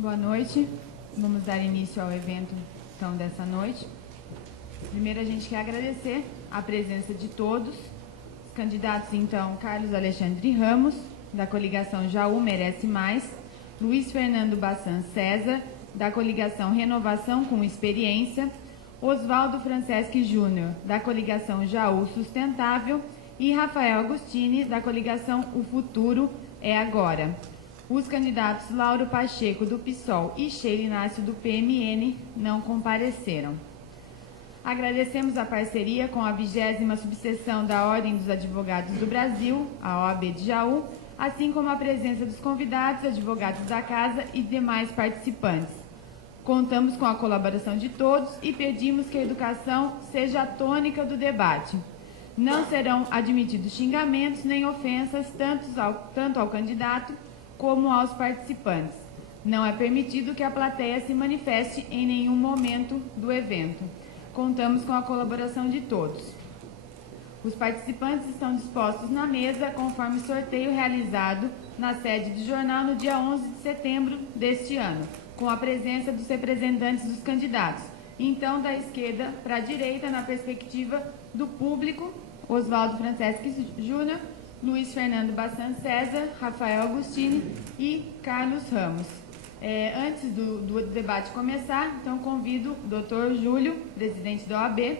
Boa noite. Vamos dar início ao evento, então, dessa noite. Primeiro, a gente quer agradecer a presença de todos. Os candidatos, então, Carlos Alexandre Ramos, da coligação Jaú Merece Mais, Luiz Fernando Bassan César, da coligação Renovação com Experiência, Oswaldo Franceschi Júnior, da coligação Jaú Sustentável, e Rafael Agostini, da coligação O Futuro é Agora. Os candidatos Lauro Pacheco, do PSOL, e Sheila Inácio, do PMN, não compareceram. Agradecemos a parceria com a 20ª subseção da Ordem dos Advogados do Brasil, a OAB de Jaú, assim como a presença dos convidados, advogados da casa e demais participantes. Contamos com a colaboração de todos e pedimos que a educação seja a tônica do debate. Não serão admitidos xingamentos nem ofensas tanto ao candidato como aos participantes. Não é permitido que a plateia se manifeste em nenhum momento do evento. Contamos com a colaboração de todos. Os participantes estão dispostos na mesa conforme sorteio realizado na sede do jornal no dia 11 de setembro deste ano, com a presença dos representantes dos candidatos. Então, da esquerda para a direita, na perspectiva do público, Oswaldo Franceschi Júnior, Luiz Fernando Bassan César, Rafael Agostini e Carlos Ramos. Antes do debate começar, então convido o doutor Júlio, presidente da OAB,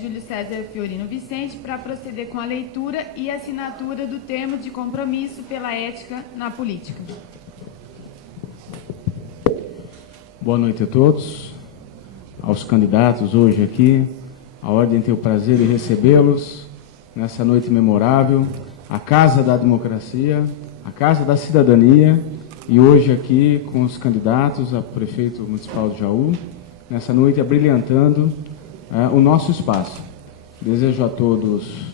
Júlio César Fiorino Vicente, para proceder com a leitura e assinatura do termo de compromisso pela ética na política. Boa noite a todos, aos candidatos hoje aqui. A Ordem tem o prazer de recebê-los nessa noite memorável, a Casa da Democracia, a Casa da Cidadania, e hoje aqui com os candidatos a prefeito municipal de Jaú, nessa noite abrilhantando o nosso espaço. Desejo a todos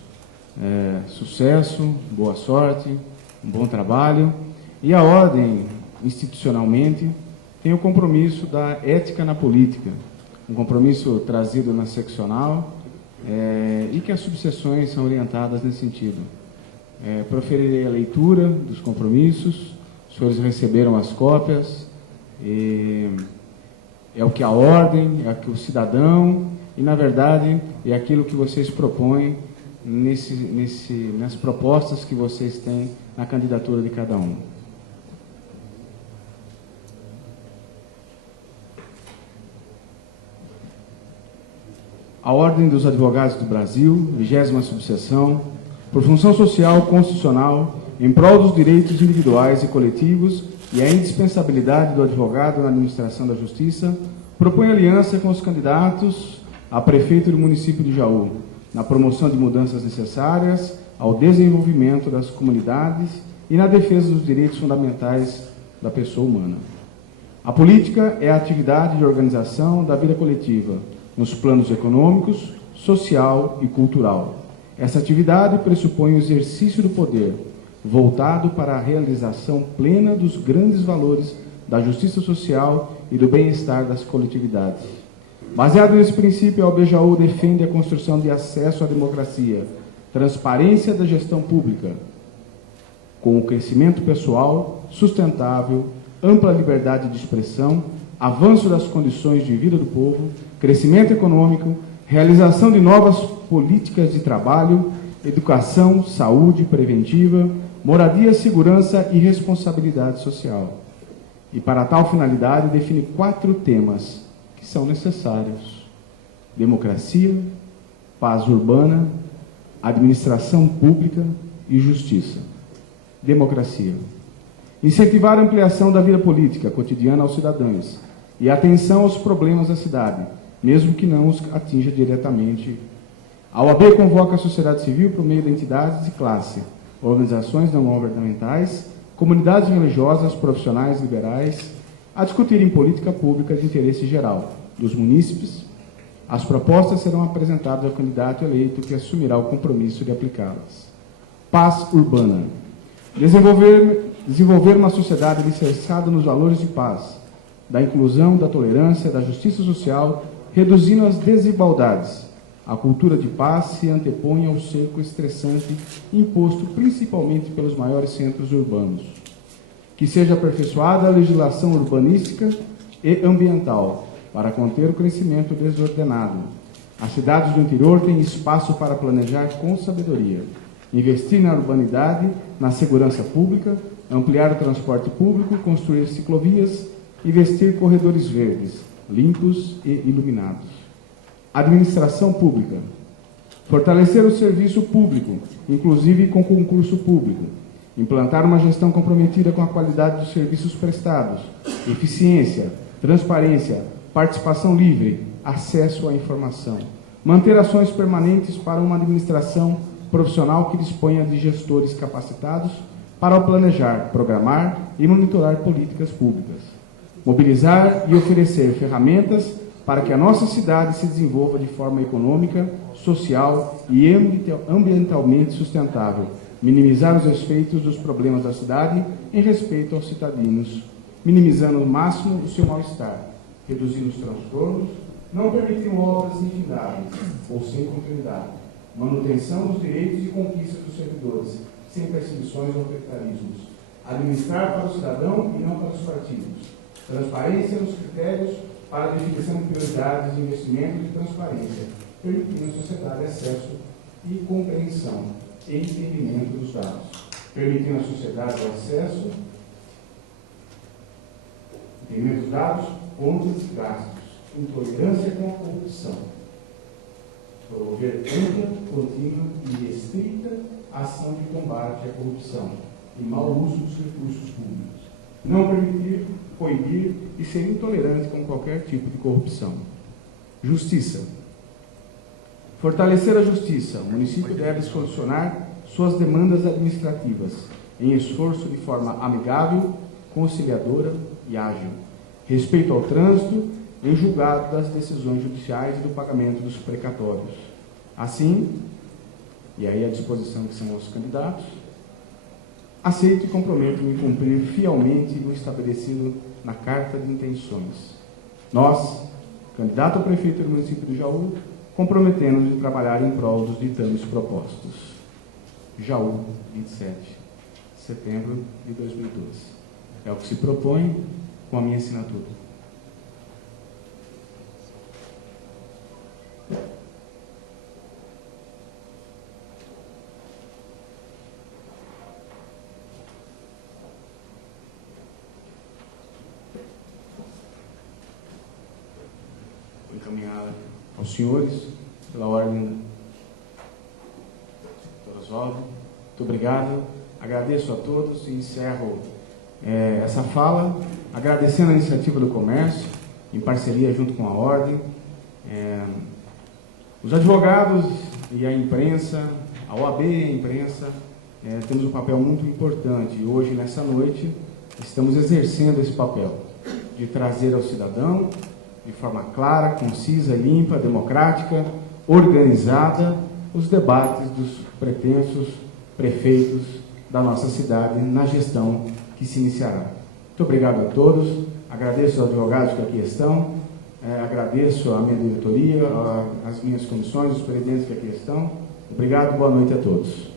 sucesso, boa sorte, um bom trabalho, e a Ordem, institucionalmente, tem o compromisso da ética na política, um compromisso trazido na seccional, e que as subseções são orientadas nesse sentido. Proferirei a leitura dos compromissos, os senhores receberam as cópias, é o que a Ordem, é o que o cidadão, e, na verdade, é aquilo que vocês propõem nas propostas que vocês têm na candidatura de cada um. A Ordem dos Advogados do Brasil, 20ª subseção, por função social constitucional, em prol dos direitos individuais e coletivos e a indispensabilidade do advogado na administração da justiça, propõe aliança com os candidatos a prefeito do município de Jaú, na promoção de mudanças necessárias ao desenvolvimento das comunidades e na defesa dos direitos fundamentais da pessoa humana. A política é a atividade de organização da vida coletiva, nos planos econômicos, social e cultural. Essa atividade pressupõe o exercício do poder, voltado para a realização plena dos grandes valores da justiça social e do bem-estar das coletividades. Baseado nesse princípio, a OAB Jaú defende a construção de acesso à democracia, transparência da gestão pública, com o crescimento pessoal, sustentável, ampla liberdade de expressão, avanço das condições de vida do povo, crescimento econômico, realização de novas políticas de trabalho, educação, saúde preventiva, moradia, segurança e responsabilidade social. E para tal finalidade define 4 temas que são necessários: democracia, paz urbana, administração pública e justiça. Democracia. Incentivar a ampliação da vida política cotidiana aos cidadãos e atenção aos problemas da cidade, mesmo que não os atinja diretamente. A OAB convoca a sociedade civil por meio de entidades de classe, organizações não governamentais, comunidades religiosas, profissionais liberais, a discutirem política pública de interesse geral dos munícipes. As propostas serão apresentadas ao candidato eleito que assumirá o compromisso de aplicá-las. Paz urbana. Desenvolver uma sociedade alicerçada nos valores de paz, da inclusão, da tolerância, da justiça social, reduzindo as desigualdades. A cultura de paz se antepõe ao cerco estressante imposto principalmente pelos maiores centros urbanos. que seja aperfeiçoada a legislação urbanística e ambiental, para conter o crescimento desordenado. As cidades do interior têm espaço para planejar com sabedoria, investir na urbanidade, na segurança pública, ampliar o transporte público, construir ciclovias, investir corredores verdes, limpos e iluminados. Administração pública. Fortalecer o serviço público, inclusive com concurso público. Implantar uma gestão comprometida com a qualidade dos serviços prestados, eficiência, transparência, participação livre, acesso à informação. Manter ações permanentes para uma administração profissional que disponha de gestores capacitados para planejar, programar e monitorar políticas públicas. Mobilizar e oferecer ferramentas para que a nossa cidade se desenvolva de forma econômica, social e ambientalmente sustentável, minimizar os efeitos dos problemas da cidade em respeito aos cidadãos, minimizando ao máximo o seu mal-estar, reduzindo os transtornos, não permitindo obras infindáveis ou sem continuidade, manutenção dos direitos e conquistas dos servidores, sem perseguições ou autoritarismos, administrar para o cidadão e não para os partidos, transparência nos critérios para a definição de prioridades de investimento e transparência, permitindo à sociedade acesso e compreensão e entendimento dos dados, permitindo à sociedade o acesso, entendimento dos dados, contas e gastos, intolerância com a corrupção, promover ampla, contínua e restrita ação de combate à corrupção e mau uso dos recursos públicos, não permitir, coibir e ser intolerante com qualquer tipo de corrupção. Justiça. Fortalecer a justiça. O município deve solucionar suas demandas administrativas em esforço de forma amigável, conciliadora e ágil. Respeito ao trânsito em julgado das decisões judiciais e do pagamento dos precatórios. Assim, e aí à disposição que são os candidatos, aceito e comprometo-me em cumprir fielmente o estabelecido na Carta de Intenções. Nós, candidato a prefeito do município de Jaú, comprometemos-nos de trabalhar em prol dos ditames propostos. Jaú, 27 de setembro de 2012. É o que se propõe com a minha assinatura. Vou encaminhar aos senhores, pela ordem do Oswaldo. Muito obrigado. Agradeço a todos e encerro essa fala, agradecendo a iniciativa do comércio, em parceria junto com a ordem, os advogados e a imprensa, a OAB e a imprensa, temos um papel muito importante. E hoje, nessa noite, estamos exercendo esse papel de trazer ao cidadão, de forma clara, concisa, limpa, democrática, organizada, os debates dos pretensos prefeitos da nossa cidade na gestão que se iniciará. Muito obrigado a todos, agradeço aos advogados que aqui estão, agradeço à minha diretoria, às minhas comissões, os presidentes que aqui estão. Obrigado, boa noite a todos.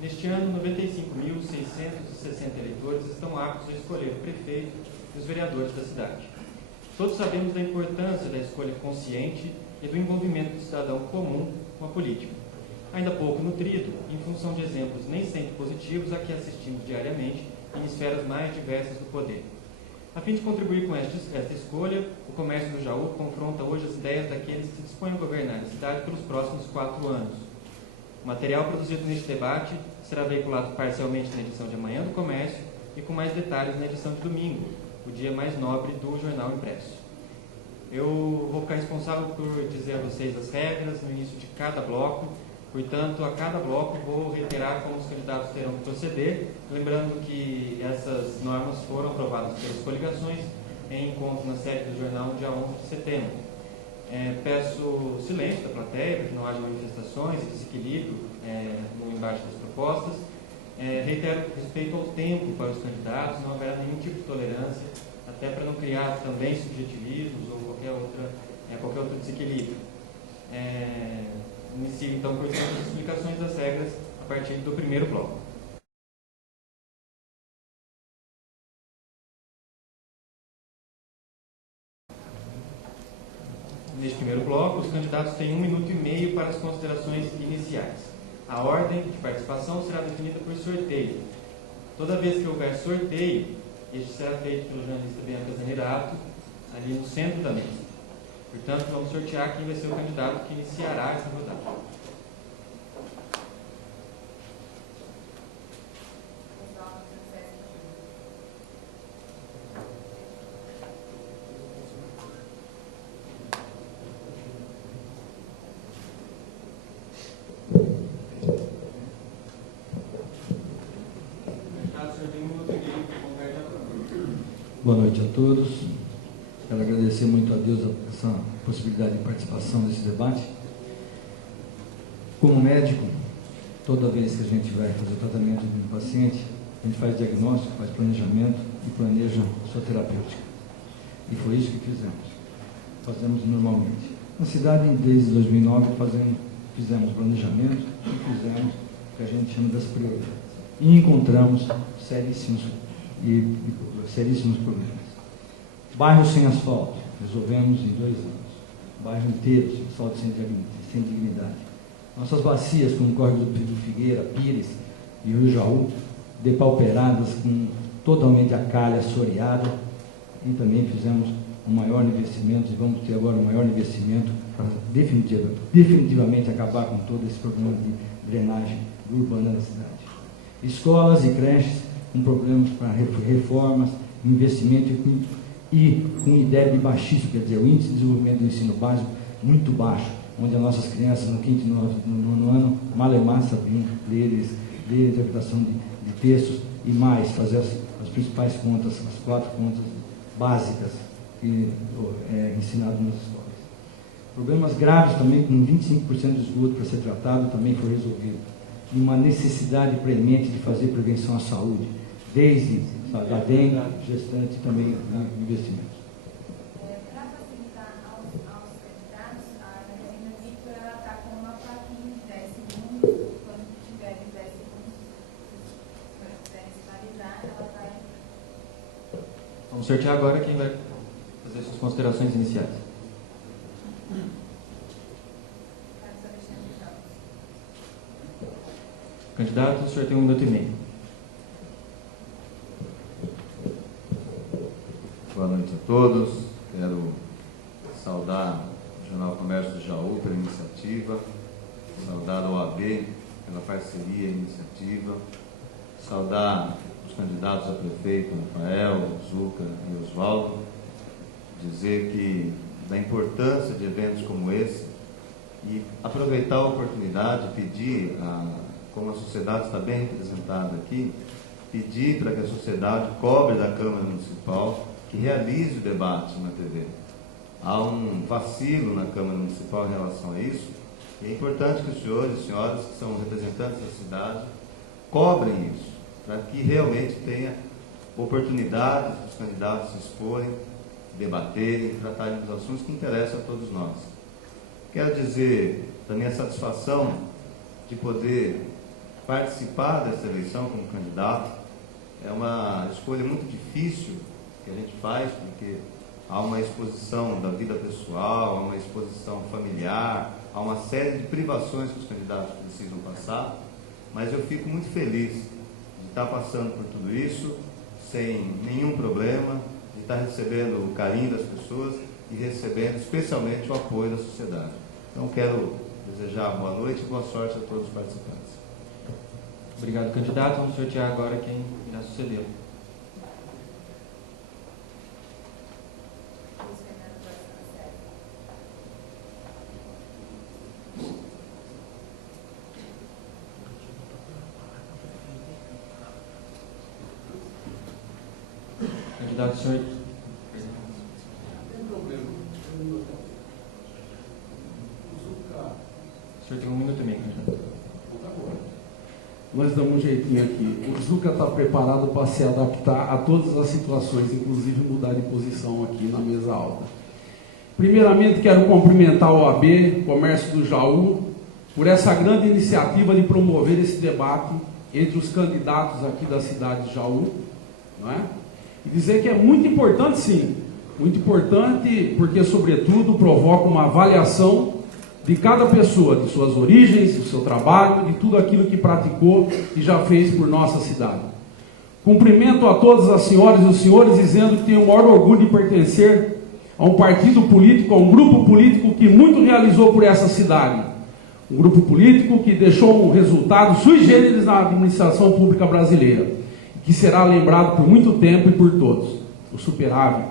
Neste ano, 95.660 eleitores estão aptos a escolher o prefeito e os vereadores da cidade. Todos sabemos da importância da escolha consciente e do envolvimento do cidadão comum com a política. Ainda pouco nutrido, em função de exemplos nem sempre positivos a que assistimos diariamente em esferas mais diversas do poder. A fim de contribuir com esta escolha, o comércio do Jaú confronta hoje as ideias daqueles que se dispõem a governar a cidade pelos próximos 4 anos. O material produzido neste debate será veiculado parcialmente na edição de amanhã do Comércio e com mais detalhes na edição de domingo, o dia mais nobre do jornal impresso. Eu vou ficar responsável por dizer a vocês as regras no início de cada bloco, portanto, a cada bloco vou reiterar como os candidatos terão que proceder, lembrando que essas normas foram aprovadas pelas coligações em encontro na sede do jornal no dia 11 de setembro. Peço silêncio da plateia para que não haja manifestações e desequilíbrio no embate das propostas. Reitero respeito ao tempo para os candidatos, não haverá nenhum tipo de tolerância, até para não criar também subjetivismos ou qualquer outro desequilíbrio. Inicio então por as explicações das regras a partir do primeiro bloco. Neste primeiro bloco, os candidatos têm 1 minuto e meio para as considerações iniciais. A ordem de participação será definida por sorteio. Toda vez que houver sorteio, este será feito pelo jornalista Bianca Zanerato, ali no centro da mesa. Portanto, vamos sortear quem vai ser o candidato que iniciará essa rodada. Boa noite a todos. Quero agradecer muito a Deus essa possibilidade de participação desse debate. Como médico, toda vez que a gente vai fazer o tratamento de um paciente, a gente faz diagnóstico, faz planejamento e planeja sua terapêutica. E foi isso que fazemos normalmente. Na cidade, desde 2009, fizemos planejamento e fizemos o que a gente chama das prioridades. E encontramos seríssimos problemas. Bairros sem asfalto, resolvemos em 2 anos. Bairro inteiro sem asfalto, sem dignidade. Nossas bacias, como o Córrego do Figueira, Pires e Rio Jaú, depauperadas, com totalmente a calha assoreada, e também fizemos um maior investimento, e vamos ter agora um maior investimento para definitivamente acabar com todo esse problema de drenagem urbana da cidade. Escolas e creches com problemas para reformas, investimento e com IDEB baixíssimo, quer dizer, o índice de desenvolvimento do ensino básico muito baixo, onde as nossas crianças no quinto e nono ano malemar sabiam ler interpretação de textos e mais, fazer as principais contas, as 4 contas básicas que ensinado nas escolas. Problemas graves também, com 25% de esgoto para ser tratado, também foi resolvido. E uma necessidade premente de fazer prevenção à saúde, desde a dengue, gestante e também investimentos. Para facilitar aos candidatos, a Regina Victor está com uma plaquinha de 10 segundos. Quando tiver 10 segundos, se quiserem finalizar, ela vai. Vamos sortear agora quem vai fazer suas considerações iniciais. Candidato, o senhor tem 1 minuto e meio. Boa noite a todos. Quero saudar o Jornal Comércio do Jaú pela iniciativa, saudar a OAB pela parceria e iniciativa, saudar os candidatos a prefeito, Rafael, Zuca e Oswaldo, dizer que da importância de eventos como esse e aproveitar a oportunidade, pedir, como a sociedade está bem representada aqui, pedir para que a sociedade cobre da Câmara Municipal que realize o debate na TV. Há um vacilo na Câmara Municipal em relação a isso, e é importante que os senhores e senhoras, que são representantes da cidade, cobrem isso, para que realmente tenha oportunidade dos candidatos se exporem, debaterem, tratarem dos assuntos que interessam a todos nós. Quero dizer também a satisfação de poder participar dessa eleição como candidato. É uma escolha muito difícil que a gente faz, porque há uma exposição da vida pessoal, há uma exposição familiar, há uma série de privações que os candidatos precisam passar, mas eu fico muito feliz de estar passando por tudo isso, sem nenhum problema, de estar recebendo o carinho das pessoas e recebendo especialmente o apoio da sociedade. Então quero desejar boa noite e boa sorte a todos os participantes. Obrigado, candidato. Vamos sortear agora quem irá sucedê-lo. Candidato, senhor. O senhor tem 1 minuto e meio, candidato. Nós damos um jeitinho aqui. O Zuca está preparado para se adaptar a todas as situações, inclusive mudar de posição aqui na mesa alta. Primeiramente, quero cumprimentar o OAB, Comércio do Jaú, por essa grande iniciativa de promover esse debate entre os candidatos aqui da cidade de Jaú, não é? E dizer que é muito importante, sim, muito importante, porque, sobretudo, provoca uma avaliação de cada pessoa, de suas origens, do seu trabalho, de tudo aquilo que praticou e já fez por nossa cidade. Cumprimento a todas as senhoras e os senhores, dizendo que tenho o maior orgulho de pertencer a um partido político, a um grupo político que muito realizou por essa cidade. Um grupo político que deixou um resultado sui generis na administração pública brasileira, que será lembrado por muito tempo e por todos, o superávit.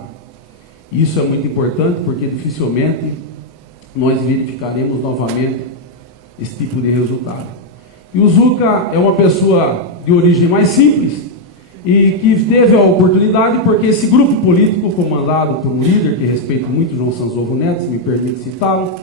Isso é muito importante, porque dificilmente nós verificaremos novamente esse tipo de resultado. E o Zuca é uma pessoa de origem mais simples e que teve a oportunidade, porque esse grupo político, comandado por um líder que respeito muito, João Sanzovo Neto, se me permite citá-lo,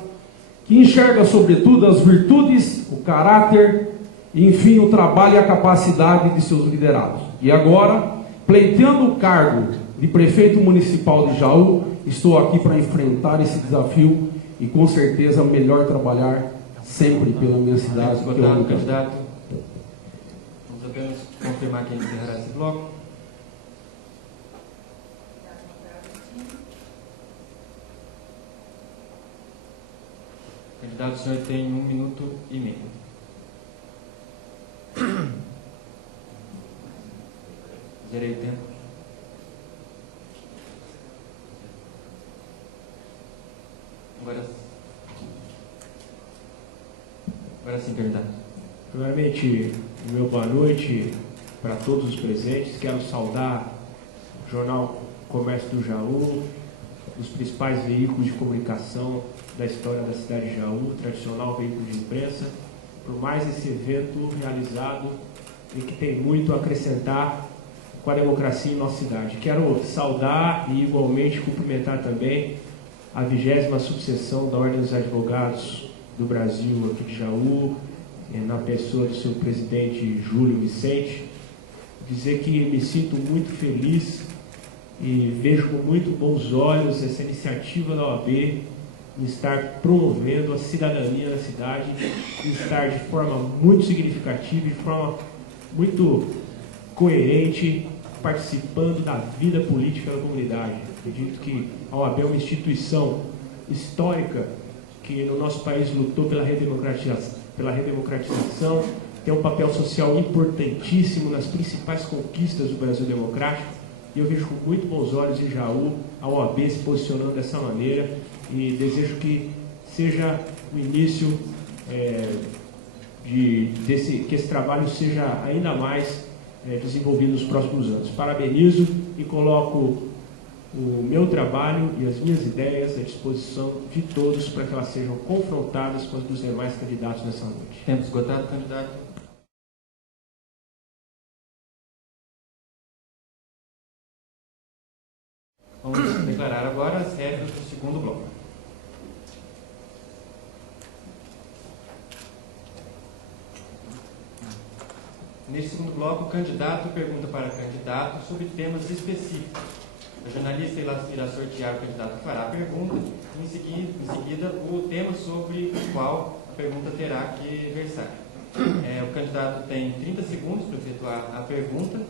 que enxerga sobretudo as virtudes, o caráter, e, enfim, o trabalho e a capacidade de seus liderados. E agora, pleiteando o cargo de prefeito municipal de Jaú, estou aqui para enfrentar esse desafio e, com certeza, melhor trabalhar sempre pela minha cidade. Votado, candidato. Vamos apenas confirmar quem encerrará esse bloco. Candidato, o senhor tem 1 minuto e meio. Zerei o tempo. Agora sim, candidato. Primeiramente, meu boa noite para todos os presentes. Quero saudar o Jornal Comércio do Jaú, os principais veículos de comunicação da história da cidade de Jaú, tradicional veículo de imprensa, por mais esse evento realizado e que tem muito a acrescentar com a democracia em nossa cidade. Quero saudar e igualmente cumprimentar também a 20ª subseção da Ordem dos Advogados do Brasil aqui de Jaú, na pessoa do seu presidente Júlio Vicente, dizer que me sinto muito feliz e vejo com muito bons olhos essa iniciativa da OAB em estar promovendo a cidadania da cidade, em estar de forma muito significativa, de forma muito coerente, participando da vida política da comunidade. Acredito que a OAB é uma instituição histórica que no nosso país lutou pela redemocratização, tem um papel social importantíssimo nas principais conquistas do Brasil democrático, e eu vejo com muito bons olhos em Jaú a OAB se posicionando dessa maneira, e desejo que seja o início que esse trabalho seja ainda mais desenvolvido nos próximos anos. Parabenizo e coloco o meu trabalho e as minhas ideias à disposição de todos para que elas sejam confrontadas com as dos demais candidatos nessa noite. Tempo esgotado, candidato. Vamos declarar agora as regras do segundo bloco. Neste segundo bloco, o candidato pergunta para candidato sobre temas específicos. O jornalista irá sortear o candidato que fará a pergunta e, em seguida, o tema sobre o qual a pergunta terá que versar. O candidato tem 30 segundos para efetuar a pergunta,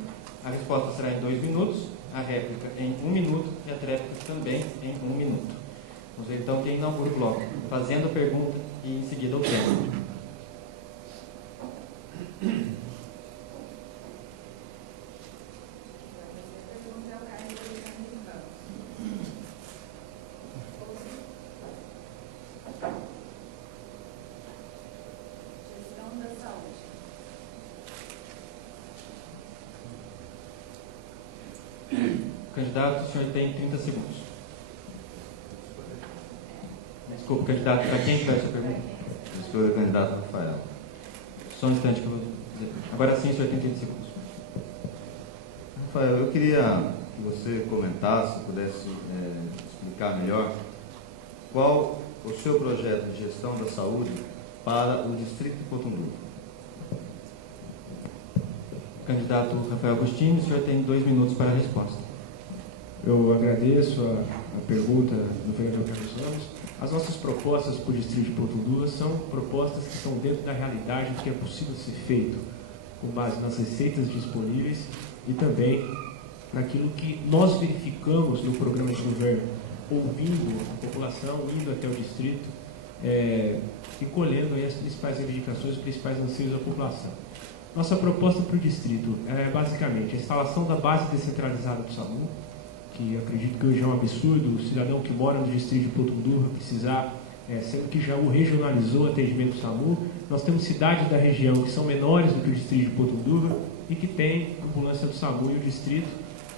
a resposta será em 2 minutos, a réplica em 1 minuto e a tréplica também em 1 minuto. Vamos ver então quem inaugura o bloco, fazendo a pergunta e, em seguida, o tema. Candidato, o senhor tem 30 segundos. Desculpa, candidato, para quem vai a sua pergunta? Escolha o candidato Rafael. Só um instante que eu vou dizer. Agora sim, o senhor tem 30 segundos. Rafael, eu queria que você comentasse, pudesse explicar melhor qual o seu projeto de gestão da saúde para o distrito de Potunduva. Candidato Rafael Agostinho, o senhor tem 2 minutos para a resposta. Eu agradeço a pergunta do vereador Carlos Ramos. As nossas propostas para o distrito de Potunduva são propostas que estão dentro da realidade do que é possível ser feito, com base nas receitas disponíveis e também naquilo que nós verificamos no programa de governo, ouvindo a população, indo até o distrito e colhendo aí as principais reivindicações, os principais anseios da população. Nossa proposta para o distrito é basicamente a instalação da base descentralizada do SAMU, que acredito que hoje é um absurdo o cidadão que mora no distrito de Potunduva precisar, sendo que Jaú regionalizou o atendimento do SAMU. Nós temos cidades da região que são menores do que o distrito de Potunduva e que tem ambulância do SAMU, e o distrito,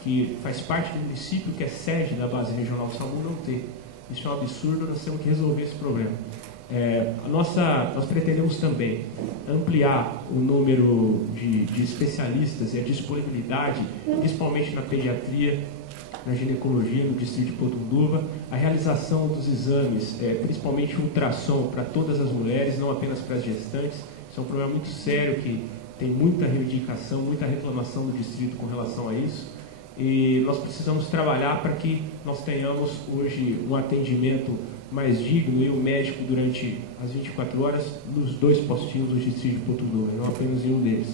que faz parte do município que é sede da base regional do SAMU, não tem. Isso é um absurdo, nós temos que resolver esse problema. Nós pretendemos também ampliar o número de especialistas e a disponibilidade, principalmente na pediatria, na ginecologia, no distrito de Potunduva, a realização dos exames, principalmente ultrassom para todas as mulheres, não apenas para as gestantes. Isso é um problema muito sério que tem muita reivindicação, muita reclamação do distrito com relação a isso. E nós precisamos trabalhar para que nós tenhamos hoje um atendimento mais digno e o médico durante as 24 horas nos 2 postinhos do distrito de Potunduva, não apenas em um deles.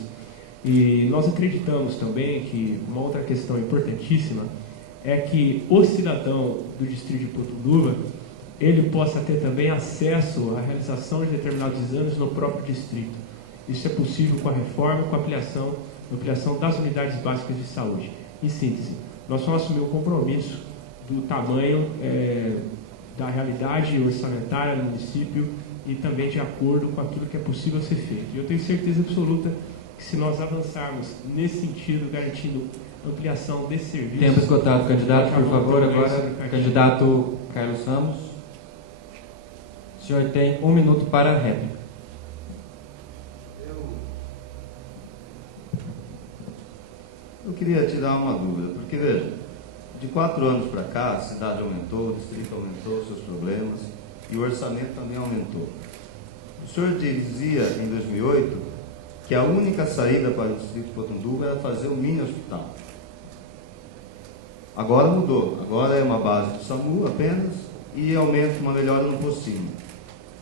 E nós acreditamos também que uma outra questão importantíssima é que o cidadão do distrito de Potunduva, ele possa ter também acesso à realização de determinados exames no próprio distrito. Isso é possível com a reforma e com a ampliação das unidades básicas de saúde. Em síntese, nós vamos assumir o compromisso do tamanho da realidade orçamentária do município e também de acordo com aquilo que é possível ser feito. E eu tenho certeza absoluta que se nós avançarmos nesse sentido, garantindo ampliação desse serviço... Tempo esgotado, candidato, por favor. Agora, candidato Carlos Ramos. O senhor tem 1 minuto para a réplica. Eu queria tirar uma dúvida, porque, veja, de 4 anos para cá, a cidade aumentou, o distrito aumentou seus problemas e o orçamento também aumentou. O senhor dizia, em 2008, que a única saída para o distrito de Potunduva era fazer um mini hospital. Agora mudou, agora é uma base do SAMU apenas e aumenta uma melhora no postinho.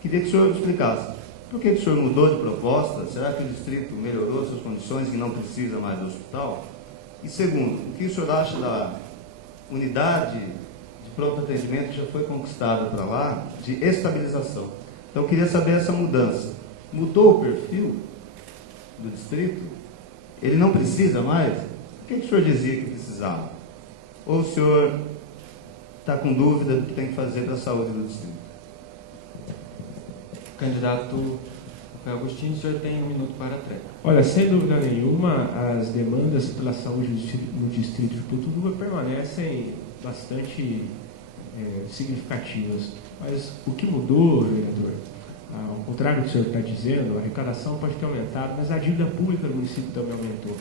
Queria que o senhor explicasse, por que o senhor mudou de proposta? Será que o distrito melhorou suas condições e não precisa mais do hospital? E segundo, o que o senhor acha da unidade de pronto atendimento que já foi conquistada para lá, de estabilização? Então eu queria saber essa mudança. Mudou o perfil do distrito? Ele não precisa mais? O que o senhor dizia que precisava? Ou o senhor está com dúvida do que tem que fazer para a saúde do distrito? Candidato Rafael Agostinho, o senhor tem 1 minuto para a tréplica. Olha, sem dúvida nenhuma, as demandas pela saúde no distrito de Potunduva permanecem bastante significativas. Mas o que mudou, vereador, ao contrário do que o senhor está dizendo, a arrecadação pode ter aumentado, mas a dívida pública do município também aumentou.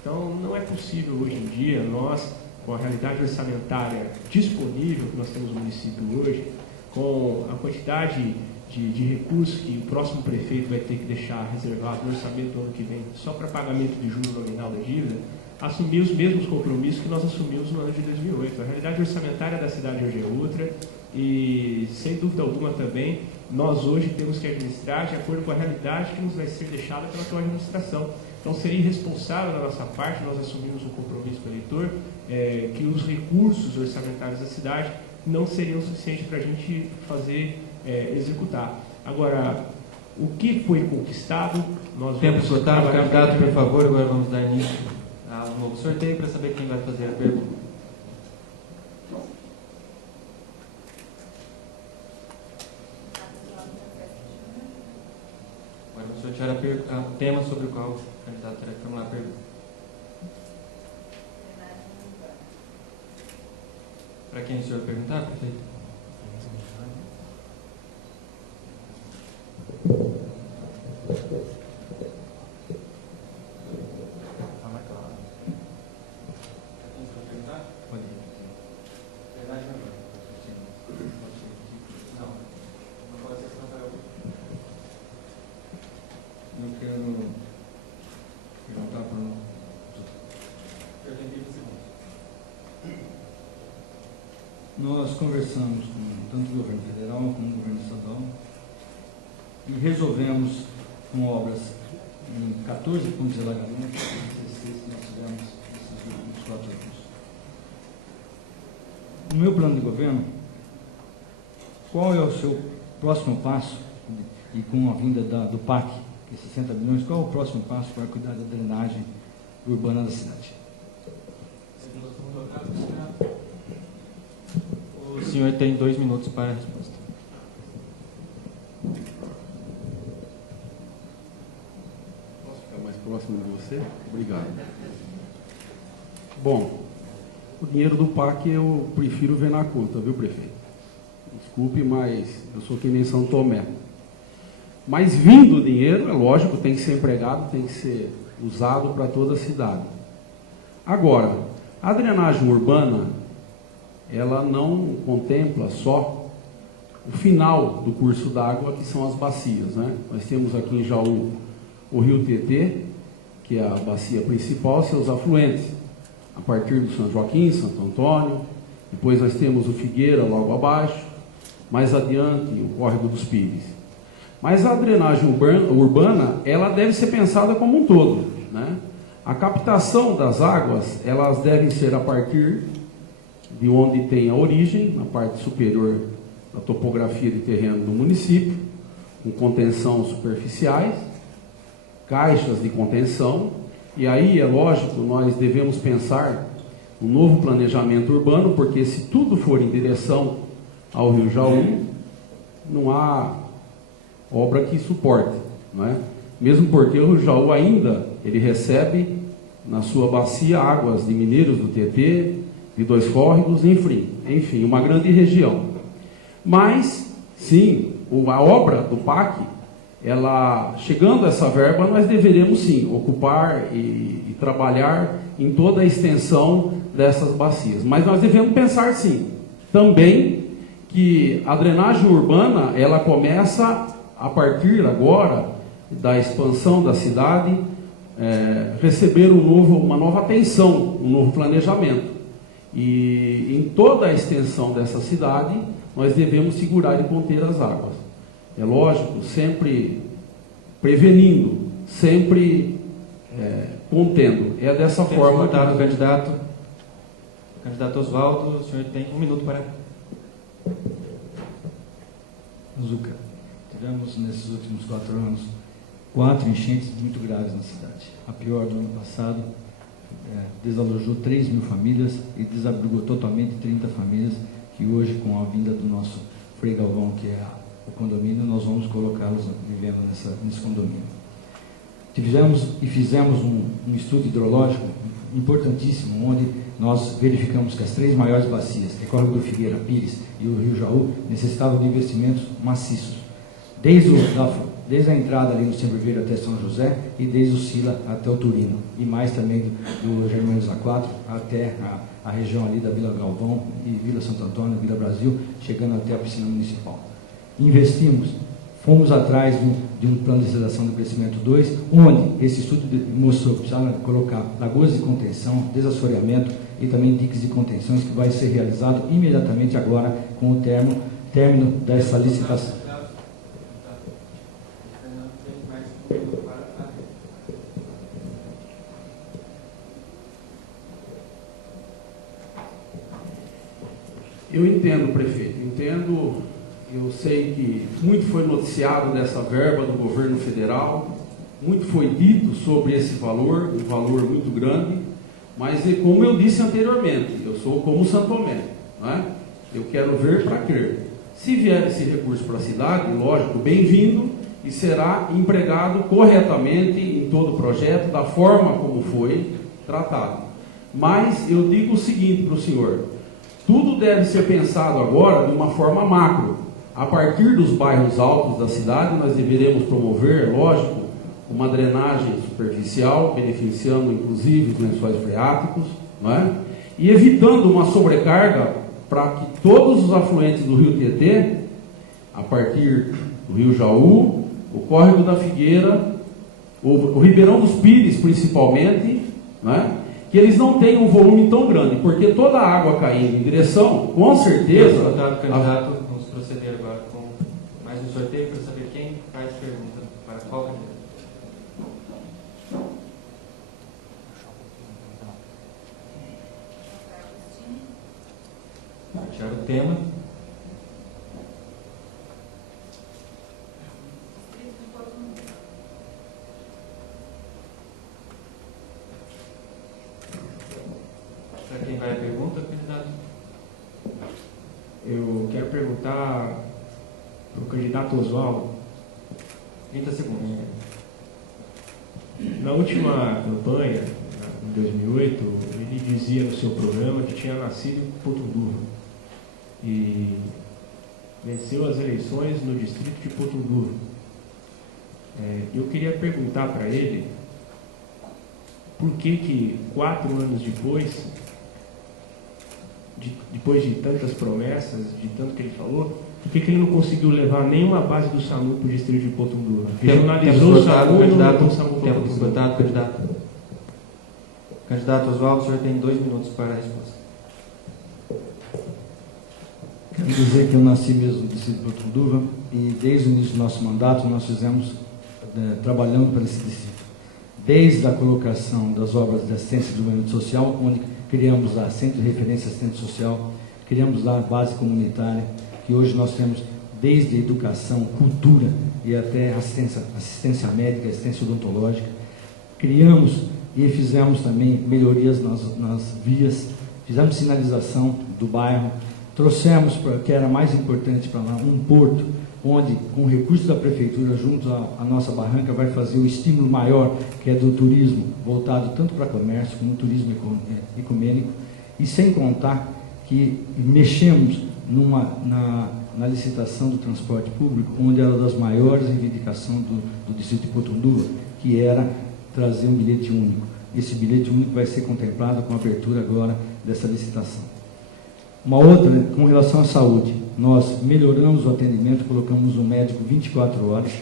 Então, não é possível hoje em dia nós, com a realidade orçamentária disponível que nós temos no município hoje, com a quantidade de recursos que o próximo prefeito vai ter que deixar reservado no orçamento do ano que vem só para pagamento de juro nominal da dívida, assumir os mesmos compromissos que nós assumimos no ano de 2008. A realidade orçamentária da cidade hoje é outra e, sem dúvida alguma também, nós hoje temos que administrar de acordo com a realidade que nos vai ser deixada pela atual administração. Então, seria irresponsável da nossa parte nós assumirmos um compromisso com o eleitor que os recursos orçamentários da cidade não seriam suficientes para a gente fazer executar. Agora, o que foi conquistado, nós Tempo vamos... esgotado, candidato, por favor. Agora vamos dar início a um novo sorteio para saber quem vai fazer a pergunta. Agora vamos sortear o tema sobre o qual o candidato terá que formular a pergunta. Para quem o senhor perguntar, prefeito? nós conversamos com tanto o governo federal como o governo estadual e resolvemos com obras em 14 pontos de alagamento, 16 que nós tivemos nesses últimos 4 anos. No meu plano de governo, qual é o seu próximo passo, e com a vinda do PAC, que é 60 milhões, qual é o próximo passo para cuidar da drenagem urbana da cidade? O senhor tem 2 minutos para a resposta. Posso ficar mais próximo de você? Obrigado. Bom, o dinheiro do PAC eu prefiro ver na conta, viu, prefeito? Desculpe, mas eu sou que nem São Tomé. Mas vindo o dinheiro, é lógico, tem que ser empregado, tem que ser usado para toda a cidade. Agora, a drenagem urbana, ela não contempla só o final do curso d'água, que são as bacias, né? Nós temos aqui em Jaú o rio Tietê, que é a bacia principal, seus afluentes, a partir do São Joaquim, Santo Antônio, depois nós temos o Figueira logo abaixo, mais adiante o Córrego dos Pires. Mas a drenagem urbana, ela deve ser pensada como um todo, né? A captação das águas, elas devem ser a partir de onde tem a origem, na parte superior da topografia de terreno do município, com contenção superficiais, caixas de contenção, e aí, é lógico, nós devemos pensar um novo planejamento urbano, porque se tudo for em direção ao Rio Jaú, não há obra que suporte, não é? Mesmo porque o Rio Jaú ainda, ele recebe na sua bacia águas de Mineiros do Tietê, de Dois Córregos, enfim, uma grande região. Mas, sim, a obra do PAC, ela, chegando a essa verba, nós deveremos sim ocupar e trabalhar em toda a extensão dessas bacias. Mas nós devemos pensar sim, também, que a drenagem urbana, ela começa a partir agora da expansão da cidade, receber uma nova atenção, um novo planejamento. E em toda a extensão dessa cidade, nós devemos segurar e conter as águas. É lógico, sempre prevenindo, sempre contendo. É dessa forma. Candidato Oswaldo, o senhor tem 1 minuto para. Zuca, tivemos nesses últimos 4 anos 4 enchentes muito graves na cidade. A pior do ano passado desalojou 3 mil famílias e desabrigou totalmente 30 famílias, que hoje, com a vinda do nosso Frei Galvão, que é o condomínio, nós vamos colocá-los vivendo nesse condomínio. Fizemos um estudo hidrológico importantíssimo, onde nós verificamos que as 3 maiores bacias, que é Córrego do Figueira, Pires e o Rio Jaú, necessitavam de investimentos maciços, desde a entrada ali no Sembriveiro até São José e desde o Sila até o Turino, e mais também do Germânios A4 até a região ali da Vila Galvão e Vila Santo Antônio, Vila Brasil, chegando até a piscina municipal. Investimos, fomos atrás de um plano de aceleração do crescimento 2, onde esse estudo mostrou que precisava colocar lagoas de contenção, desassoreamento e também diques de contenções, que vai ser realizado imediatamente agora com o término dessa licitação. Eu entendo, prefeito, entendo. Eu sei que muito foi noticiado dessa verba do governo federal, muito foi dito sobre esse valor, um valor muito grande, mas como eu disse anteriormente, eu sou como São Tomé, não é? Eu quero ver para crer. Se vier esse recurso para a cidade, lógico, bem-vindo, e será empregado corretamente em todo o projeto, da forma como foi tratado. Mas eu digo o seguinte para o senhor: tudo deve ser pensado agora de uma forma macro. A partir dos bairros altos da cidade, nós deveremos promover, lógico, uma drenagem superficial, beneficiando inclusive os lençóis freáticos, não é? E evitando uma sobrecarga para que todos os afluentes do rio Tietê, a partir do rio Jaú, o Córrego da Figueira, o Ribeirão dos Pires principalmente, não é? que eles não tenham um volume tão grande, porque toda a água caindo em direção, com certeza... Deputado candidato, vamos proceder agora com mais um sorteio para saber quem faz pergunta para qual candidato. Sortear o tema. Para quem vai a pergunta, candidato? Eu quero perguntar para o candidato Oswaldo. 30 segundos. Na última campanha, em 2008, ele dizia no seu programa que tinha nascido em Potunduva e venceu as eleições no distrito de Potunduva. Eu queria perguntar para ele por que 4 anos depois de tantas promessas, de tanto que ele falou, por que ele não conseguiu levar nenhuma base do SAMU para o distrito de Potunduva? Regionalizou o SAMU e não levou o SAMU para Tempo Potunduva. esgotado, candidato. Candidato Oswaldo, o senhor tem 2 minutos para a resposta. Quero dizer que eu nasci mesmo no distrito de Potunduva e desde o início do nosso mandato nós fizemos trabalhando para esse distrito. Desde a colocação das obras de assistência e desenvolvimento social, onde criamos lá Centro de Referência Assistente Social, criamos lá a base comunitária, que hoje nós temos desde educação, cultura e até assistência médica, assistência odontológica. Criamos e fizemos também melhorias nas vias, fizemos sinalização do bairro, trouxemos, que era mais importante para lá, um porto, onde, com recursos da prefeitura, junto à nossa barranca, vai fazer o estímulo maior, que é do turismo, voltado tanto para comércio como turismo ecumênico, e sem contar que mexemos na licitação do transporte público, onde era das maiores reivindicações do distrito de Potunduva, que era trazer um bilhete único. Esse bilhete único vai ser contemplado com a abertura agora dessa licitação. Uma outra, com relação à saúde, nós melhoramos o atendimento, colocamos um médico 24 horas,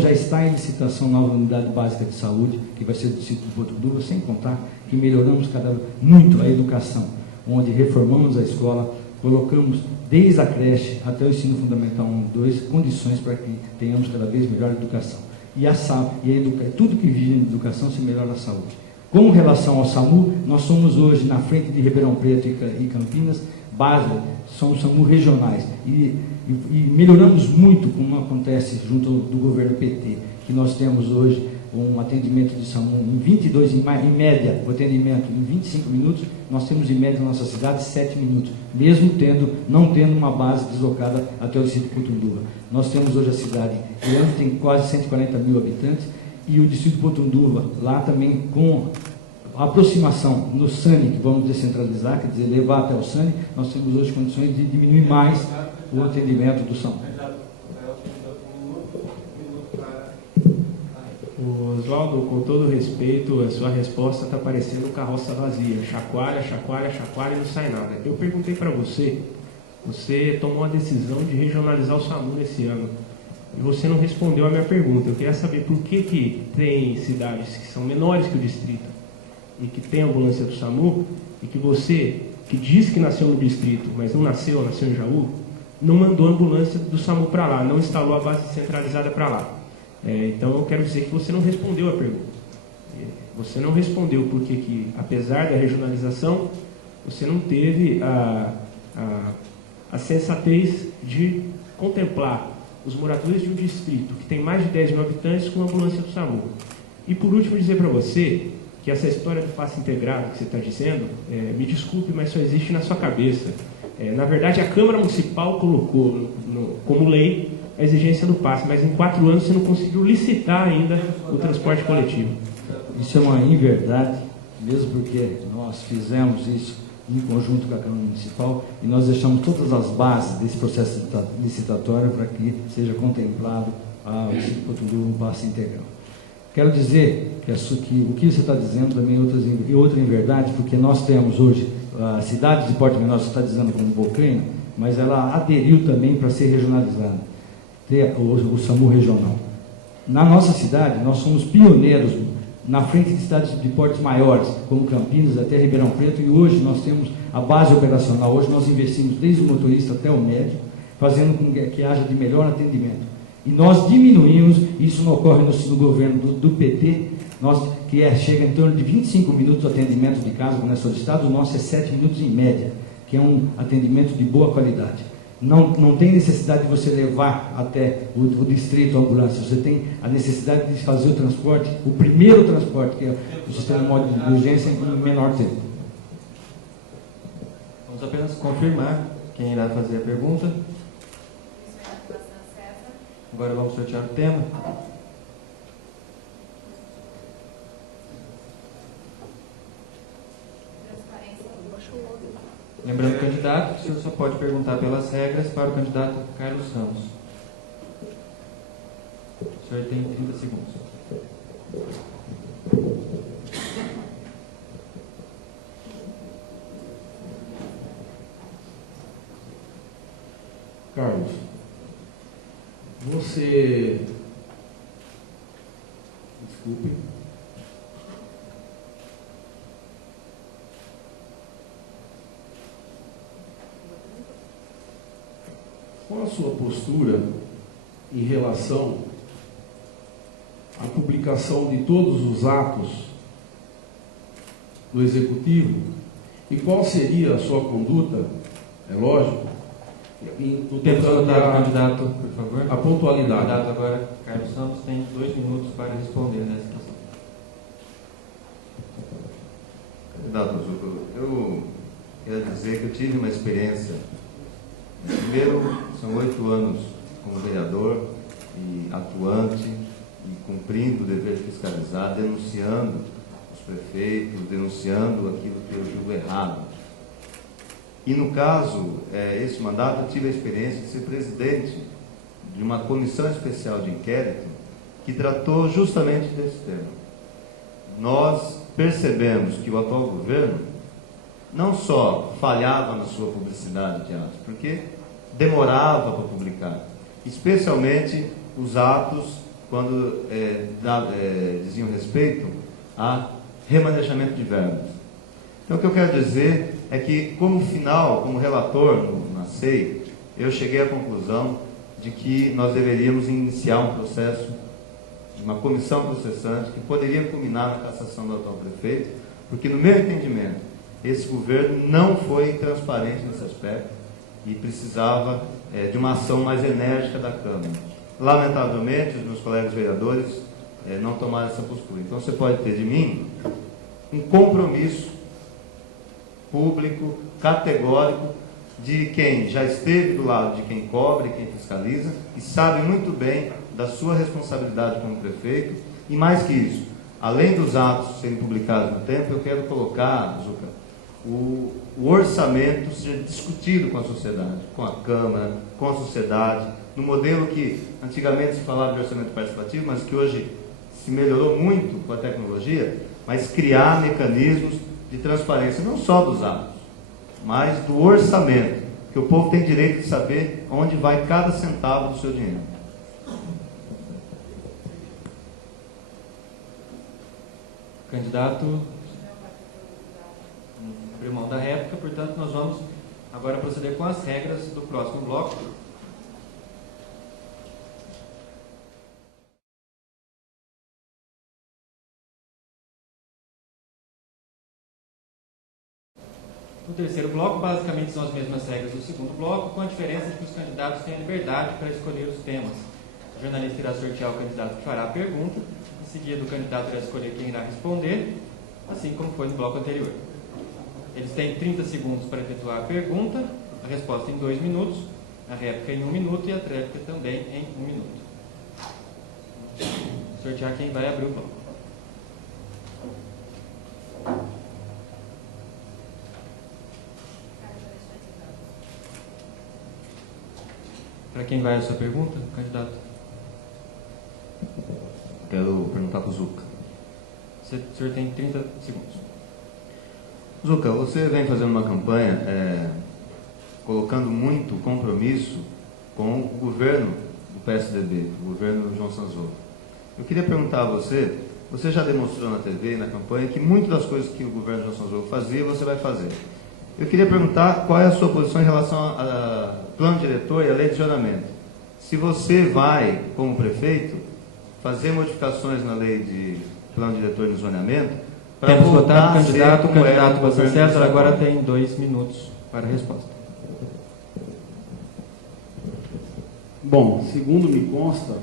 já está em licitação nova unidade básica de saúde, que vai ser do distrito de Potunduva, sem contar que melhoramos muito a educação, onde reformamos a escola, colocamos desde a creche até o ensino fundamental 1 e 2, condições para que tenhamos cada vez melhor educação. Tudo que vive em educação se melhora a saúde. Com relação ao SAMU, nós somos hoje, na frente de Ribeirão Preto e Campinas, são SAMU regionais e melhoramos muito, como acontece junto do governo PT, que nós temos hoje um atendimento de SAMU em média, o atendimento em 25 minutos, nós temos em média na nossa cidade 7 minutos, mesmo não tendo uma base deslocada até o distrito de Potunduva. Nós temos hoje a cidade, que tem quase 140 mil habitantes, e o distrito de Potunduva, lá também com a aproximação no SANI, que vamos descentralizar, quer dizer, levar até o SANI, nós temos hoje condições de diminuir mais o atendimento do SAMU. Oswaldo, com todo respeito, a sua resposta está parecendo carroça vazia. Chacoalha, chacoalha, chacoalha e não sai nada. Eu perguntei para você tomou a decisão de regionalizar o SAMU nesse ano. E você não respondeu a minha pergunta. Eu queria saber por que tem cidades que são menores que o distrito e que tem ambulância do SAMU, e que você, que diz que nasceu no distrito, mas não nasceu em Jaú, não mandou a ambulância do SAMU para lá, não instalou a base centralizada para lá. Então eu quero dizer que você não respondeu a pergunta. Você não respondeu porque que, apesar da regionalização, você não teve a sensatez de contemplar os moradores de um distrito que tem mais de 10 mil habitantes com a ambulância do SAMU. E por último, dizer para você que essa história do passe integrado que você está dizendo, me desculpe, mas só existe na sua cabeça. Na verdade, a Câmara Municipal colocou como lei a exigência do passe, mas em 4 anos você não conseguiu licitar ainda o transporte coletivo. Isso é uma inverdade, mesmo porque nós fizemos isso em conjunto com a Câmara Municipal e nós deixamos todas as bases desse processo licitatório para que seja contemplado o distrito de Potunduva um passe integral. Quero dizer que o que você está dizendo também é outra inverdade, porque nós temos hoje a cidade de porte menor, você está dizendo como Bocaina, mas ela aderiu também para ser regionalizada, ter o SAMU regional. Na nossa cidade, nós somos pioneiros na frente de cidades de portes maiores, como Campinas até Ribeirão Preto, e hoje nós temos a base operacional. Hoje nós investimos desde o motorista até o médico, fazendo com que haja de melhor atendimento. E nós diminuímos, isso não ocorre no governo do PT, chega em torno de 25 minutos de atendimento de caso quando é solicitado, o nosso é 7 minutos em média, que é um atendimento de boa qualidade. Não tem necessidade de você levar até o distrito a ambulância, você tem a necessidade de fazer o transporte, o primeiro transporte, que é o sistema móvel de urgência, em menor tempo. Vamos apenas confirmar quem irá fazer a pergunta. Agora vamos sortear o tema. Lembrando, candidato, que o senhor só pode perguntar pelas regras para o candidato Carlos Ramos. O senhor tem 30 segundos. Carlos, você... Desculpe. Qual a sua postura em relação à publicação de todos os atos do Executivo e qual seria a sua conduta, é lógico, o tempo esgotado, candidato, por favor. A pontualidade. O candidato agora, Carlos Ramos, tem 2 minutos para responder nessa questão. Candidato Zucco, eu quero dizer que eu tive uma experiência. Primeiro, são 8 anos como vereador e atuante e cumprindo o dever de fiscalizar, denunciando os prefeitos, denunciando aquilo que eu julgo errado. E no caso, esse mandato, eu tive a experiência de ser presidente de uma comissão especial de inquérito que tratou justamente desse tema. Nós percebemos que o atual governo não só falhava na sua publicidade de atos, porque demorava para publicar, especialmente os atos quando diziam respeito a remanejamento de verbas. Então, o que eu quero dizer é que, como relator na SEI, eu cheguei à conclusão de que nós deveríamos iniciar um processo de uma comissão processante que poderia culminar na cassação do atual prefeito, porque, no meu entendimento, esse governo não foi transparente nesse aspecto e precisava de uma ação mais enérgica da Câmara. Lamentavelmente, os meus colegas vereadores não tomaram essa postura. Então, você pode ter de mim um compromisso público, categórico, de quem já esteve do lado de quem cobra e quem fiscaliza e sabe muito bem da sua responsabilidade como prefeito. E mais que isso, além dos atos serem publicados no tempo, eu quero colocar, Zucca, o orçamento seja discutido com a sociedade, com a Câmara, com a sociedade, no modelo que antigamente se falava de orçamento participativo, mas que hoje se melhorou muito com a tecnologia, mas criar mecanismos de transparência, não só dos atos, mas do orçamento, que o povo tem direito de saber onde vai cada centavo do seu dinheiro. Candidato abriu mão da réplica, portanto, nós vamos agora proceder com as regras do próximo bloco. No terceiro bloco, basicamente são as mesmas regras do segundo bloco, com a diferença de que os candidatos têm a liberdade para escolher os temas. O jornalista irá sortear o candidato que fará a pergunta, em seguida o candidato irá escolher quem irá responder, assim como foi no bloco anterior. Eles têm 30 segundos para efetuar a pergunta, a resposta em 2 minutos, a réplica em 1 minuto e a tréplica também em 1 minuto. Sortear quem vai abrir o bloco. Para quem vai a sua pergunta, candidato? Quero perguntar para o Zucca. O senhor tem 30 segundos. Zucca, você vem fazendo uma campanha colocando muito compromisso com o governo do PSDB, o governo João Sanzolo. Eu queria perguntar a você, você já demonstrou na TV e na campanha que muitas das coisas que o governo João Sanzogo fazia, você vai fazer. Eu queria perguntar qual é a sua posição em relação ao plano diretor e à lei de zonamento. Se você vai, como prefeito, fazer modificações na lei de plano diretor e zoneamento, para Temos voltar votado a ser candidato, como era candidato no Bassa governo César, João agora Sanzogo. tem 2 minutos para a resposta. Bom, segundo me consta,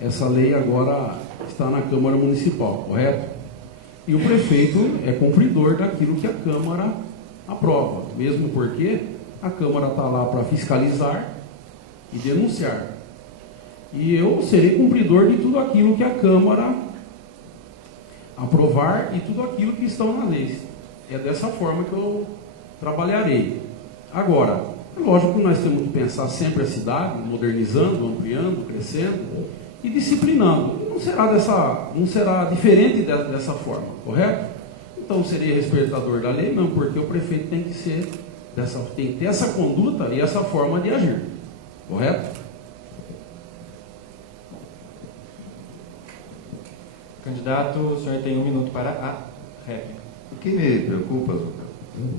essa lei agora está na Câmara Municipal, correto? E o prefeito é cumpridor daquilo que a Câmara aprova, mesmo porque a Câmara está lá para fiscalizar e denunciar. E eu serei cumpridor de tudo aquilo que a Câmara aprovar e tudo aquilo que estão na lei. É dessa forma que eu trabalharei. Agora, é lógico que nós temos que pensar sempre a cidade, modernizando, ampliando, crescendo e disciplinando. Não será diferente dessa forma, correto? Então, serei respeitador da lei, não, porque o prefeito tem que ter essa conduta e essa forma de agir, correto? Candidato, o senhor tem 1 minuto para a réplica. O que me preocupa, Zucca,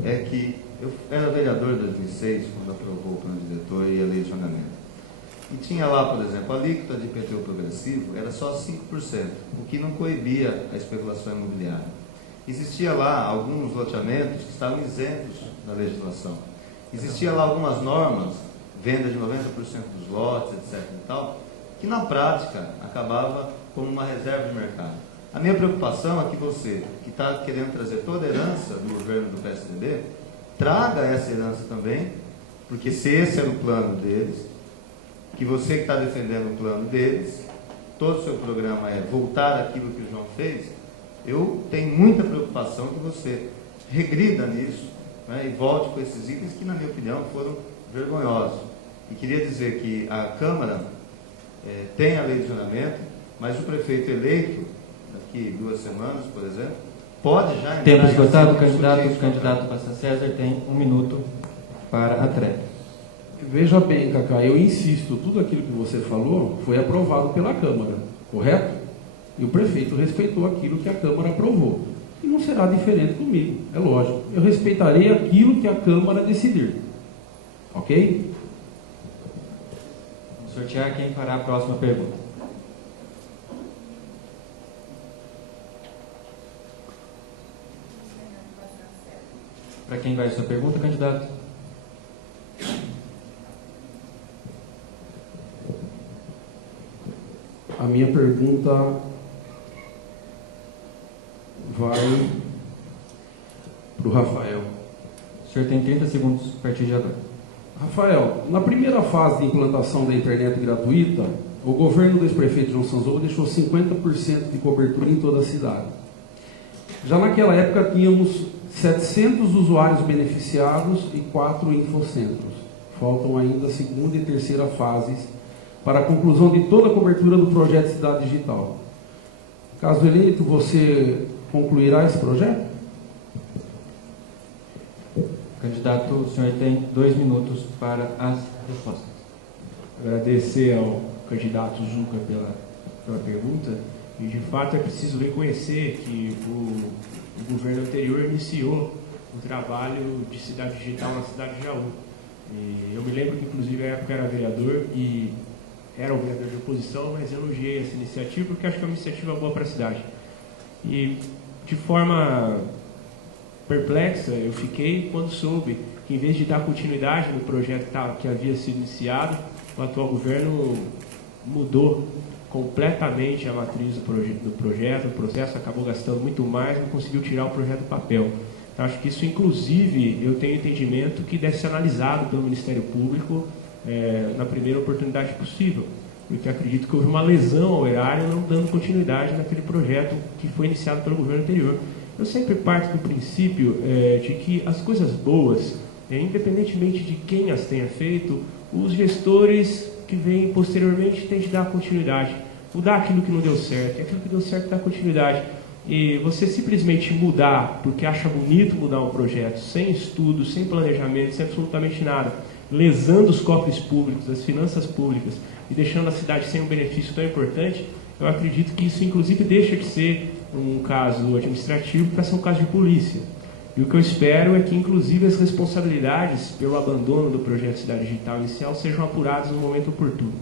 é que eu era vereador em 2006, quando aprovou o plano diretor e a lei de zonamento. E tinha lá, por exemplo, a alíquota de IPTU progressivo era só 5%, o que não coibia a especulação imobiliária. Existia lá alguns loteamentos que estavam isentos da legislação. Existia lá algumas normas, venda de 90% dos lotes, etc. e tal, que na prática acabava como uma reserva de mercado. A minha preocupação é que você, que está querendo trazer toda a herança do governo do PSDB, traga essa herança também, porque se esse era o plano deles, que você que está defendendo o plano deles, todo o seu programa é voltar àquilo que o João fez, eu tenho muita preocupação que você regrida nisso, né, e volte com esses itens que, na minha opinião, foram vergonhosos. E queria dizer que a Câmara tem a lei de zonamento, mas o prefeito eleito, daqui 2 semanas, por exemplo, pode já entrar... Tempo esgotado, candidato Bassa César tem 1 minuto para a tréplica. Veja bem, Cacá, eu insisto, tudo aquilo que você falou foi aprovado pela Câmara, correto? E o prefeito respeitou aquilo que a Câmara aprovou. E não será diferente comigo, é lógico. Eu respeitarei aquilo que a Câmara decidir. Ok? Vamos sortear quem fará a próxima pergunta. Para quem vai a sua pergunta, candidato? A minha pergunta vai para o Rafael. O senhor tem 30 segundos a partir de agora. Rafael, na primeira fase de implantação da internet gratuita, o governo do ex-prefeito João Sanzogo deixou 50% de cobertura em toda a cidade. Já naquela época tínhamos 700 usuários beneficiados e 4 infocentros. Faltam ainda a segunda e terceira fases para a conclusão de toda a cobertura do projeto Cidade Digital. Caso eleito, você concluirá esse projeto? Candidato, o senhor tem 2 minutos para as respostas. Agradecer ao candidato Zucca pela pergunta. E, de fato, é preciso reconhecer que o governo anterior iniciou o trabalho de cidade digital na cidade de Jaú. E eu me lembro que, inclusive, na época era vereador e era um vereador de oposição, mas elogiei essa iniciativa porque acho que é uma iniciativa boa para a cidade. E, de forma perplexa, eu fiquei quando soube que, em vez de dar continuidade no projeto que havia sido iniciado, o atual governo mudou completamente a matriz do projeto, o processo acabou gastando muito mais, não conseguiu tirar o projeto do papel. Então, acho que isso, inclusive, eu tenho entendimento que deve ser analisado pelo Ministério Público na primeira oportunidade possível, porque acredito que houve uma lesão ao erário não dando continuidade naquele projeto que foi iniciado pelo governo anterior. Eu sempre parto do princípio de que as coisas boas, independentemente de quem as tenha feito, os gestores que vêm posteriormente têm de dar continuidade, mudar aquilo que não deu certo, e aquilo que deu certo dá continuidade. E você simplesmente mudar, porque acha bonito mudar um projeto, sem estudo, sem planejamento, sem absolutamente nada, lesando os cofres públicos, as finanças públicas, e deixando a cidade sem um benefício tão importante, eu acredito que isso, inclusive, deixa de ser um caso administrativo para ser um caso de polícia. E o que eu espero é que, inclusive, as responsabilidades pelo abandono do projeto Cidade Digital inicial sejam apuradas no momento oportuno.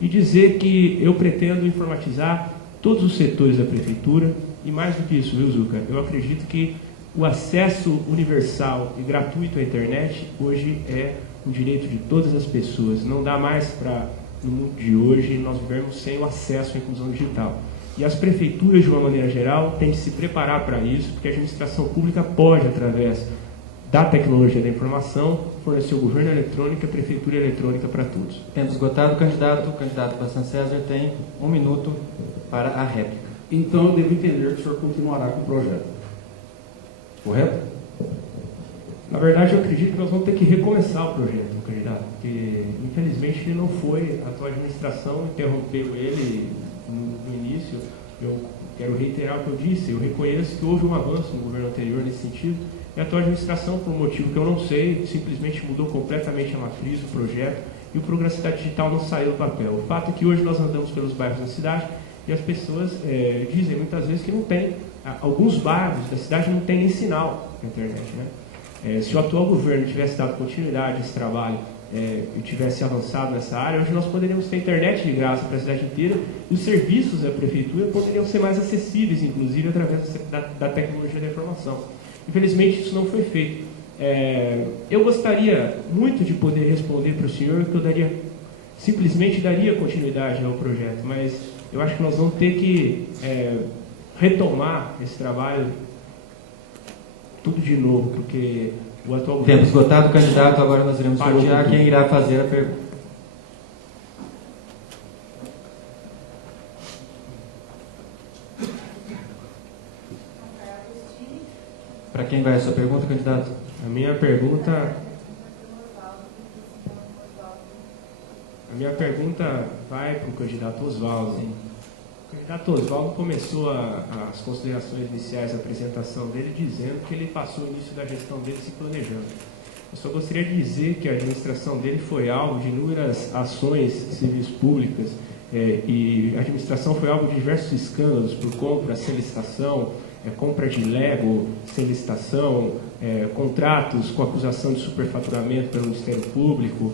E dizer que eu pretendo informatizar todos os setores da Prefeitura, e mais do que isso, viu, Zucca? Eu acredito que o acesso universal e gratuito à internet hoje é um direito de todas as pessoas. Não dá mais para, no mundo de hoje, nós vivermos sem o acesso à inclusão digital. E as prefeituras, de uma maneira geral, têm de se preparar para isso, porque a administração pública pode, através da tecnologia da informação, fornecer o governo eletrônico e a prefeitura eletrônica para todos. Tempo esgotado, o candidato Bassan César tem 1 minuto para a réplica. Então, eu devo entender que o senhor continuará com o projeto. Correto? Na verdade, eu acredito que nós vamos ter que recomeçar o projeto, candidato, porque, infelizmente, ele não foi, a atual administração interrompeu ele no início. Eu quero reiterar o que eu disse, eu reconheço que houve um avanço no governo anterior nesse sentido, e a atual administração, por um motivo que eu não sei, simplesmente mudou completamente a matriz do projeto, e o programa Cidade Digital não saiu do papel. O fato é que hoje nós andamos pelos bairros da cidade, e as pessoas dizem muitas vezes que não tem, alguns bairros da cidade não tem nem sinal na internet, né? Se o atual governo tivesse dado continuidade a esse trabalho e tivesse avançado nessa área, hoje nós poderíamos ter internet de graça para a cidade inteira, e os serviços da prefeitura poderiam ser mais acessíveis, inclusive, através da tecnologia da informação. Infelizmente, isso não foi feito. Eu gostaria muito de poder responder para o senhor que eu simplesmente daria continuidade ao projeto, mas eu acho que nós vamos ter que retomar esse trabalho tudo de novo, porque o atual Tempo esgotado, candidato. Agora nós iremos sortear quem irá fazer a pergunta. Para quem vai a sua pergunta, candidato? A minha pergunta vai para o candidato Oswaldo. O candidato Oswaldo começou as considerações iniciais da apresentação dele dizendo que ele passou o início da gestão dele se planejando. Eu só gostaria de dizer que a administração dele foi alvo de inúmeras ações civis públicas e a administração foi alvo de diversos escândalos por compra sem licitação, compra de Lego sem licitação, contratos com acusação de superfaturamento pelo Ministério Público,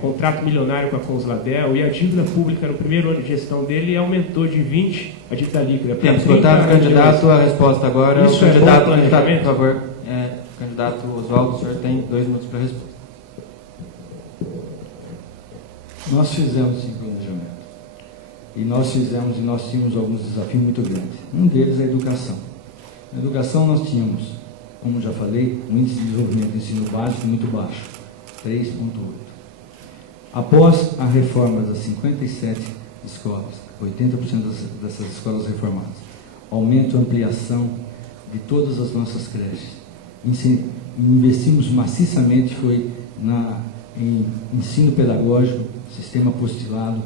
contrato milionário com a Consladel, e a dívida pública no primeiro ano de gestão dele aumentou de 20, a dívida líquida. Tempo esgotado, candidato, a resposta agora. Isso o candidato, por favor. Candidato Oswaldo, o senhor tem 2 minutos para a resposta. Nós fizemos esse planejamento. E nós tínhamos alguns desafios muito grandes. Um deles é a educação. Na educação nós tínhamos, como já falei, um índice de desenvolvimento do ensino básico muito baixo, 3,8. Após a reforma das 57 escolas, 80% dessas escolas reformadas, aumento e ampliação de todas as nossas creches, investimos maciçamente em ensino pedagógico, sistema apostilado,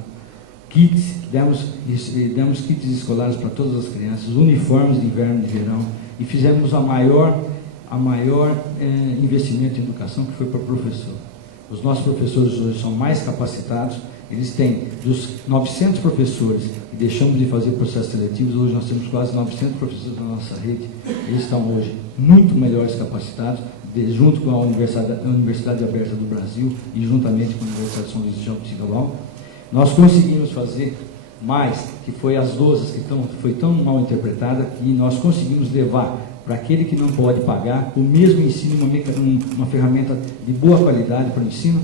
kits, demos kits escolares para todas as crianças, uniformes de inverno e de verão, e fizemos a maior investimento em educação, que foi para o professor. Os nossos professores hoje são mais capacitados, eles têm, dos 900 professores que deixamos de fazer processos seletivos, hoje nós temos quase 900 professores na nossa rede, eles estão hoje muito melhores capacitados, junto com a Universidade Aberta do Brasil e juntamente com a Universidade de São Luís de Jabuticabal. Nós conseguimos fazer mais, que foi as doses que foi tão mal interpretada, que nós conseguimos levar para aquele que não pode pagar o mesmo ensino, uma ferramenta de boa qualidade para o ensino.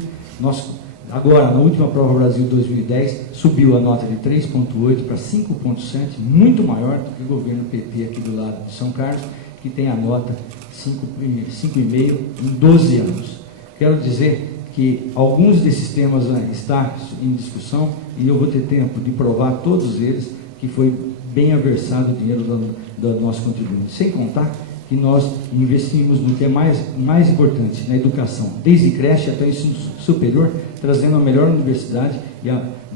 Agora, na última Prova Brasil 2010, subiu a nota de 3,8 para 5,7, muito maior do que o governo PT aqui do lado de São Carlos, que tem a nota 5,5 em 12 anos. Quero dizer que alguns desses temas estão em discussão e eu vou ter tempo de provar todos eles que foi bem aversado o dinheiro do nosso contribuinte. Sem contar que nós investimos no que é mais importante, na educação, desde creche até o ensino superior, trazendo a melhor universidade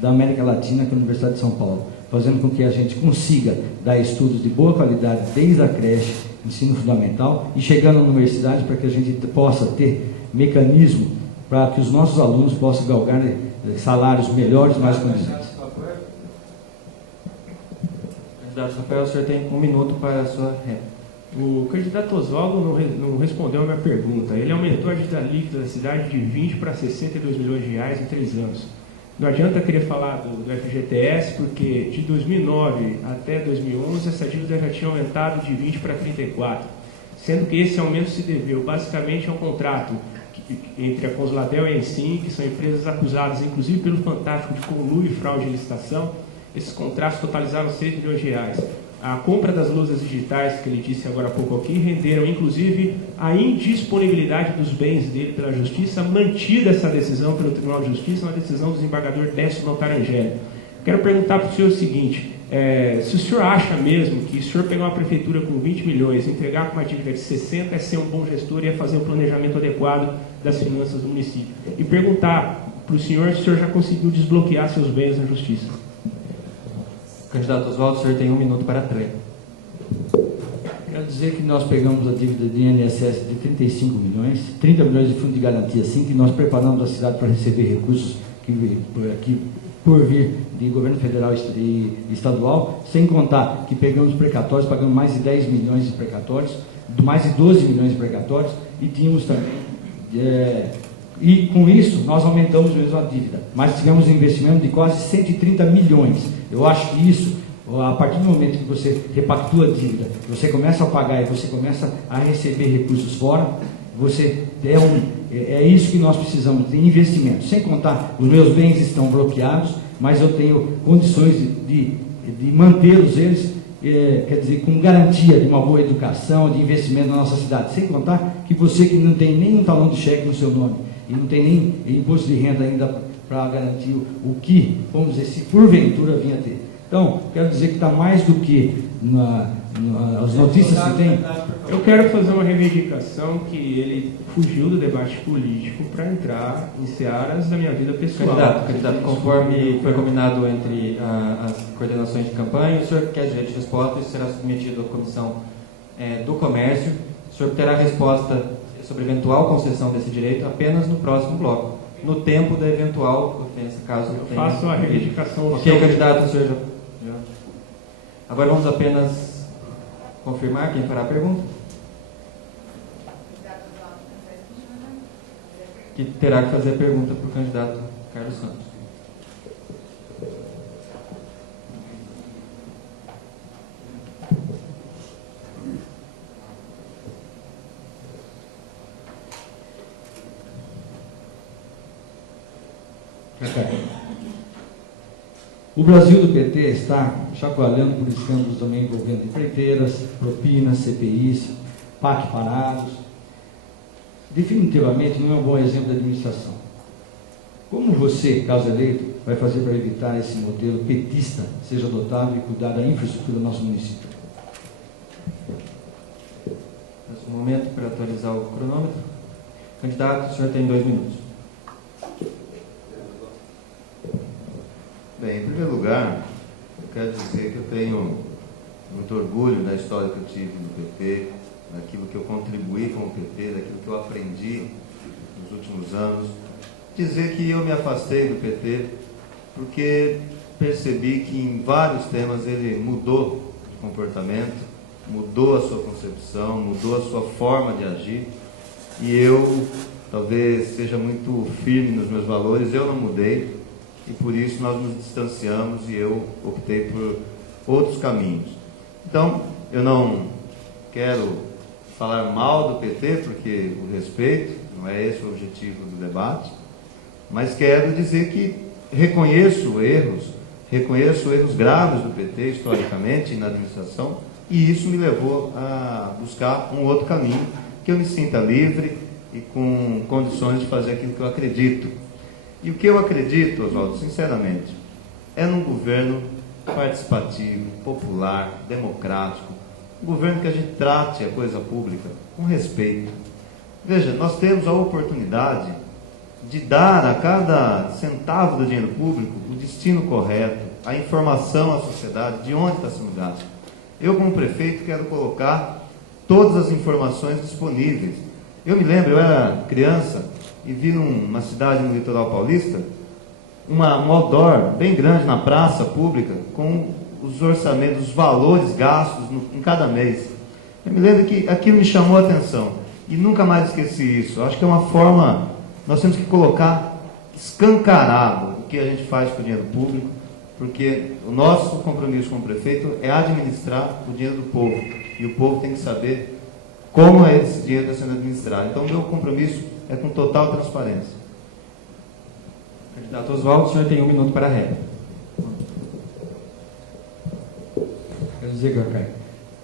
da América Latina, que é a Universidade de São Paulo, fazendo com que a gente consiga dar estudos de boa qualidade desde a creche, ensino fundamental, e chegando na universidade para que a gente possa ter mecanismo para que os nossos alunos possam galgar salários melhores, mais condizentes. Candidato Rafael, o senhor tem 1 minuto para a sua réplica. O candidato Oswaldo não respondeu a minha pergunta. Ele aumentou a dívida líquida da cidade de 20 para 62 milhões de reais em 3 anos. Não adianta querer falar do FGTS, porque de 2009 até 2011 essa dívida já tinha aumentado de 20 para 34, sendo que esse aumento se deveu basicamente ao contrato entre a Consuladel e a Ensim, que são empresas acusadas, inclusive pelo Fantástico, de conluio e fraude de licitação. Esses contratos totalizaram 6 milhões de reais. A compra das lousas digitais, que ele disse agora há pouco aqui, renderam, inclusive, a indisponibilidade dos bens dele pela Justiça, mantida essa decisão pelo Tribunal de Justiça, uma decisão do desembargador Décio Notarangeli. Quero perguntar para o senhor o seguinte, se o senhor acha mesmo que o senhor pegar uma prefeitura com 20 milhões, entregar com uma dívida de 60, é ser um bom gestor e é fazer um planejamento adequado das finanças do município. E perguntar para o senhor se o senhor já conseguiu desbloquear seus bens na Justiça. Candidato Oswaldo, o senhor tem 1 minuto para a trégua. Quero dizer que nós pegamos a dívida de INSS de 35 milhões, 30 milhões de fundo de garantia, sim, que nós preparamos a cidade para receber recursos que por vir de governo federal e estadual, sem contar que pegamos precatórios, pagamos mais de 10 milhões de precatórios, mais de 12 milhões de precatórios, e tínhamos também, e com isso nós aumentamos mesmo a dívida, mas tivemos um investimento de quase 130 milhões. Eu acho que isso, a partir do momento que você repactua a dívida, você começa a pagar e você começa a receber recursos fora, é isso que nós precisamos de investimento. Sem contar, os meus bens estão bloqueados, mas eu tenho condições de mantê-los, quer dizer, com garantia de uma boa educação, de investimento na nossa cidade. Sem contar que você que não tem nenhum talão de cheque no seu nome e não tem nem imposto de renda ainda para garantir o que, vamos dizer, se porventura vinha a ter. Então, quero dizer que está mais do que as notícias que tem. Eu quero fazer uma reivindicação que ele fugiu do debate político para entrar em searas da minha vida pessoal. Candidato, conforme foi combinado entre as coordenações de campanha, o senhor quer direito de resposta, isso será submetido à Comissão do Comércio. O senhor terá resposta sobre eventual concessão desse direito apenas no próximo bloco, no tempo da eventual ofensa, caso eu tenha. Faço a reivindicação. Ok, candidato, o senhor já. Agora vamos apenas confirmar quem fará a pergunta. Que terá que fazer a pergunta para o candidato Carlos Santos. O Brasil do PT está chacoalhando por escândalos também envolvendo empreiteiras, propinas, CPIs, PAC parados. Definitivamente não é um bom exemplo de administração. Como você, caso eleito, vai fazer para evitar esse modelo petista seja adotado e cuidar da infraestrutura do nosso município? Nesse momento, para atualizar o cronômetro. Candidato, o senhor tem 2 minutos. Bem, em primeiro lugar, eu quero dizer que eu tenho muito orgulho da história que eu tive no PT, daquilo que eu contribuí com o PT, daquilo que eu aprendi nos últimos anos. Dizer que eu me afastei do PT porque percebi que em vários temas ele mudou de comportamento, mudou a sua concepção, mudou a sua forma de agir, e eu talvez seja muito firme nos meus valores, eu não mudei, e por isso nós nos distanciamos e eu optei por outros caminhos. Então, eu não quero falar mal do PT, porque o respeito, não é esse o objetivo do debate, mas quero dizer que reconheço erros graves do PT historicamente na administração, e isso me levou a buscar um outro caminho, que eu me sinta livre e com condições de fazer aquilo que eu acredito. E o que eu acredito, Oswaldo, sinceramente, é num governo participativo, popular, democrático, um governo que a gente trate a coisa pública com respeito. Veja, nós temos a oportunidade de dar a cada centavo do dinheiro público o destino correto, a informação à sociedade de onde está sendo gasto. Eu, como prefeito, quero colocar todas as informações disponíveis. Eu me lembro, eu era criança e vi numa cidade no litoral paulista um outdoor bem grande na praça pública com os orçamentos, os valores gastos em cada mês. Eu me lembro que aquilo me chamou a atenção e nunca mais esqueci isso. Eu acho que é uma forma, nós temos que colocar escancarado o que a gente faz com o dinheiro público, porque o nosso compromisso como prefeito é administrar o dinheiro do povo, e o povo tem que saber como esse dinheiro está sendo administrado. Então, o meu compromisso é com total transparência. Candidato Oswaldo, o senhor tem 1 minuto para a réplica. Quero dizer, Cacai,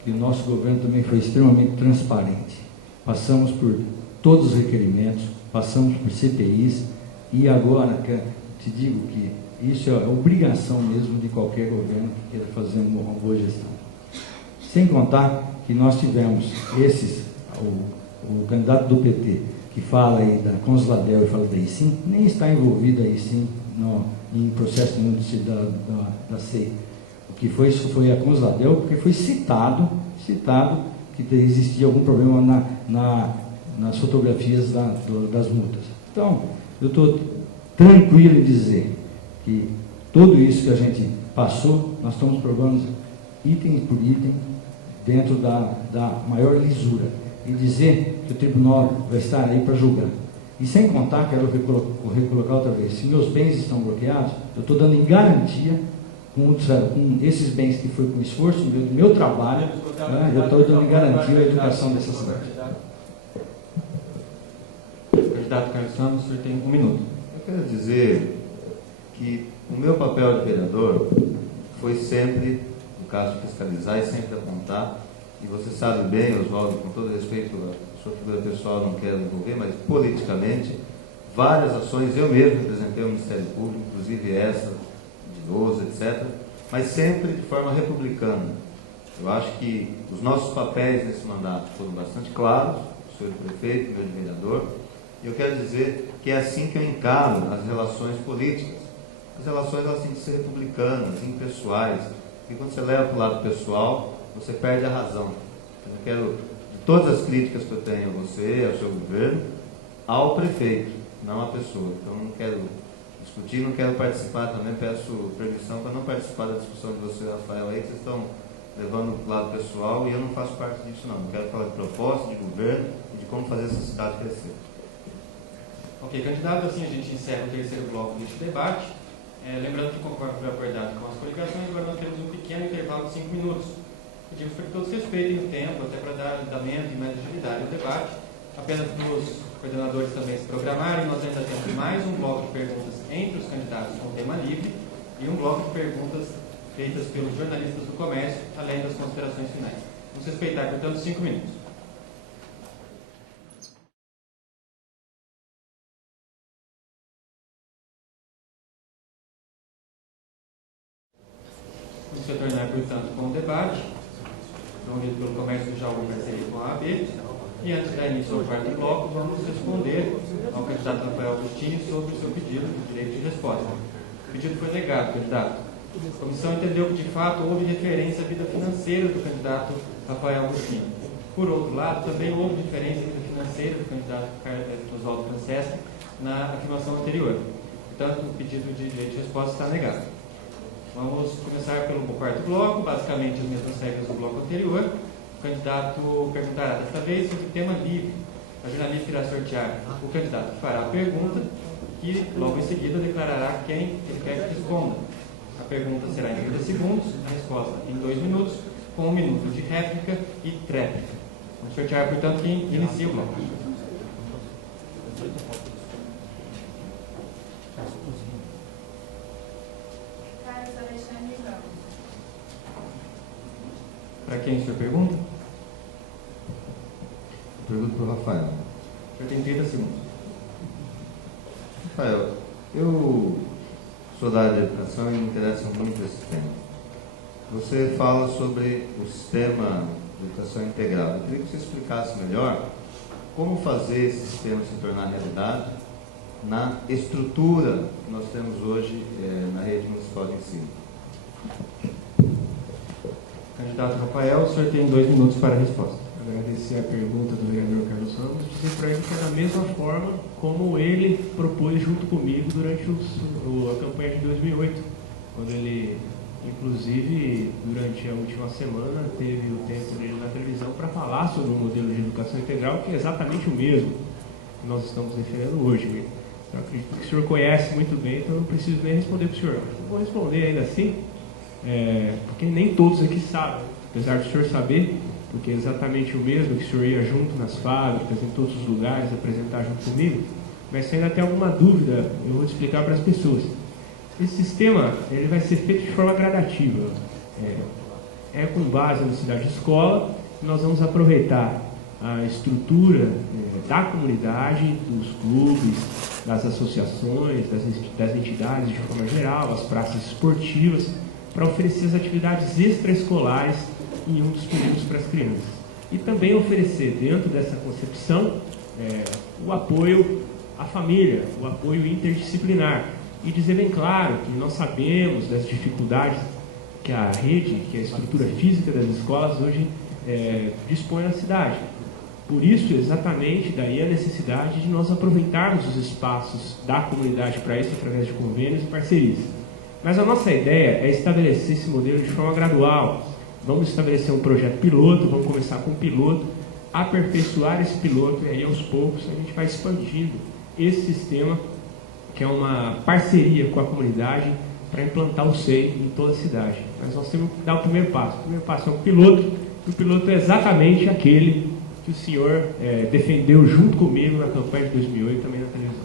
que o nosso governo também foi extremamente transparente. Passamos por todos os requerimentos, passamos por CPIs, e agora, te digo que isso é obrigação mesmo de qualquer governo que queira fazer uma boa gestão. Sem contar que nós tivemos o candidato do PT, que fala aí da Consladel e fala da ICIM, nem está envolvido aí sim em processo nenhum da CEI. O que foi isso foi a Consladel, porque foi citado que existia algum problema nas fotografias das multas. Então, eu estou tranquilo em dizer que tudo isso que a gente passou, nós estamos provando item por item, dentro da maior lisura. E dizer que o tribunal vai estar aí para julgar. E sem contar, quero recolocar outra vez, se meus bens estão bloqueados, eu estou dando em garantia, com esses bens que foi com esforço do meu trabalho, né, eu estou dando em garantia a educação dessa cidade. Candidato Carlos Santos, o senhor tem 1 minuto. Eu quero dizer que o meu papel de vereador foi sempre, no caso de fiscalizar e sempre apontar, e você sabe bem, Oswaldo, com todo respeito à sua figura pessoal, não quero envolver, mas politicamente, várias ações, eu mesmo representei o Ministério Público, inclusive essa, de Lousa, etc., mas sempre de forma republicana. Eu acho que os nossos papéis nesse mandato foram bastante claros, o senhor prefeito, o meu vereador, e eu quero dizer que é assim que eu encaro as relações políticas. As relações elas têm que ser republicanas, impessoais, e quando você leva para o lado pessoal, você perde a razão. Eu quero, de todas as críticas que eu tenho a você, ao seu governo, ao prefeito, não à pessoa. Então, não quero discutir, não quero participar também, peço permissão para não participar da discussão de você, Rafael, aí, que vocês estão levando para o lado pessoal, e eu não faço parte disso, não. Eu quero falar de proposta, de governo e de como fazer essa cidade crescer. Ok, candidato, assim a gente encerra o 3º bloco deste debate. Lembrando que, conforme foi acordado com as coligações, agora nós temos um pequeno intervalo de 5 minutos. Pedimos para que todos respeitem o tempo, até para dar andamento e mais agilidade ao debate. Apenas para os coordenadores também se programarem, nós ainda temos mais um bloco de perguntas entre os candidatos com tema livre e um bloco de perguntas feitas pelos jornalistas do comércio, além das considerações finais. Vamos respeitar, portanto, 5 minutos. Vamos retornar, portanto, com o debate, promovido pelo Comércio do Jaú, em parceria com a AB. E antes de dar início ao 4º bloco, vamos responder ao candidato Rafael Agostinho sobre o seu pedido de direito de resposta. O pedido foi negado, candidato. A comissão entendeu que, de fato, houve referência à vida financeira do candidato Rafael Agostinho. Por outro lado, também houve referência à vida financeira do candidato Oswaldo Franceschi na afirmação anterior. Portanto, o pedido de direito de resposta está negado. Vamos começar pelo 4º bloco, basicamente as mesmas regras do bloco anterior. O candidato perguntará desta vez sobre tema livre. A jornalista irá sortear o candidato que fará a pergunta e logo em seguida declarará quem ele quer que responda. A pergunta será em 30 segundos, a resposta em 2 minutos, com 1 minuto de réplica e tréplica. Vamos sortear, portanto, quem inicia o bloco. Carlos Alexandre Ramos. Para quem o senhor pergunta? Pergunto para o Rafael. O senhor tem 30 segundos. Rafael, eu sou da área de educação e me interessa muito esse tema. Você fala sobre o sistema de educação integral. Eu queria que você explicasse melhor como fazer esse sistema se tornar realidade na estrutura que nós temos hoje na rede municipal de ensino. Candidato Rafael, o senhor tem 2 minutos para a resposta. agradecer a pergunta do vereador Carlos Ramos, dizer para ele que é da mesma forma como ele propôs junto comigo durante a campanha de 2008, quando ele, inclusive, durante a última semana, teve o tempo dele na televisão para falar sobre o modelo de educação integral, que é exatamente o mesmo que nós estamos defendendo hoje. Eu acredito que o senhor conhece muito bem, então eu não preciso nem responder para o senhor. Eu vou responder ainda assim, porque nem todos aqui sabem, apesar do senhor saber, porque é exatamente o mesmo que o senhor ia junto nas fábricas, em todos os lugares, apresentar junto comigo, mas se ainda tem alguma dúvida, eu vou explicar para as pessoas. Esse sistema ele vai ser feito de forma gradativa, com base na cidade de escola, nós vamos aproveitar a estrutura da comunidade, dos clubes, das associações, das entidades de forma geral, as praças esportivas, para oferecer as atividades extraescolares em um dos períodos para as crianças. E também oferecer, dentro dessa concepção, o apoio à família, o apoio interdisciplinar. E dizer bem claro que nós sabemos das dificuldades que a rede, que a estrutura física das escolas hoje dispõe na cidade. Por isso, exatamente, daí a necessidade de nós aproveitarmos os espaços da comunidade para isso, através de convênios e parcerias. Mas a nossa ideia é estabelecer esse modelo de forma gradual. Vamos estabelecer um projeto piloto, vamos começar com um piloto, aperfeiçoar esse piloto e aí aos poucos a gente vai expandindo esse sistema, que é uma parceria com a comunidade para implantar o SEI em toda a cidade. Mas nós temos que dar o primeiro passo. O primeiro passo é o piloto, e o piloto é exatamente aquele que o senhor defendeu junto comigo na campanha de 2008 também na televisão.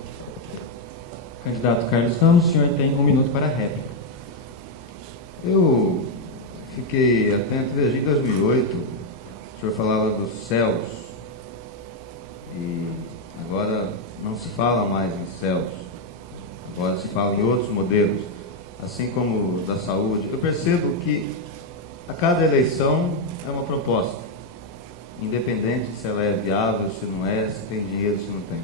Candidato Carlos Ramos, o senhor tem 1 minuto para a réplica. Eu fiquei atento, desde 2008, o senhor falava dos céus, e agora não se fala mais em céus, agora se fala em outros modelos, assim como da saúde. Eu percebo que a cada eleição é uma proposta, independente se ela é viável, se não é, se tem dinheiro, se não tem.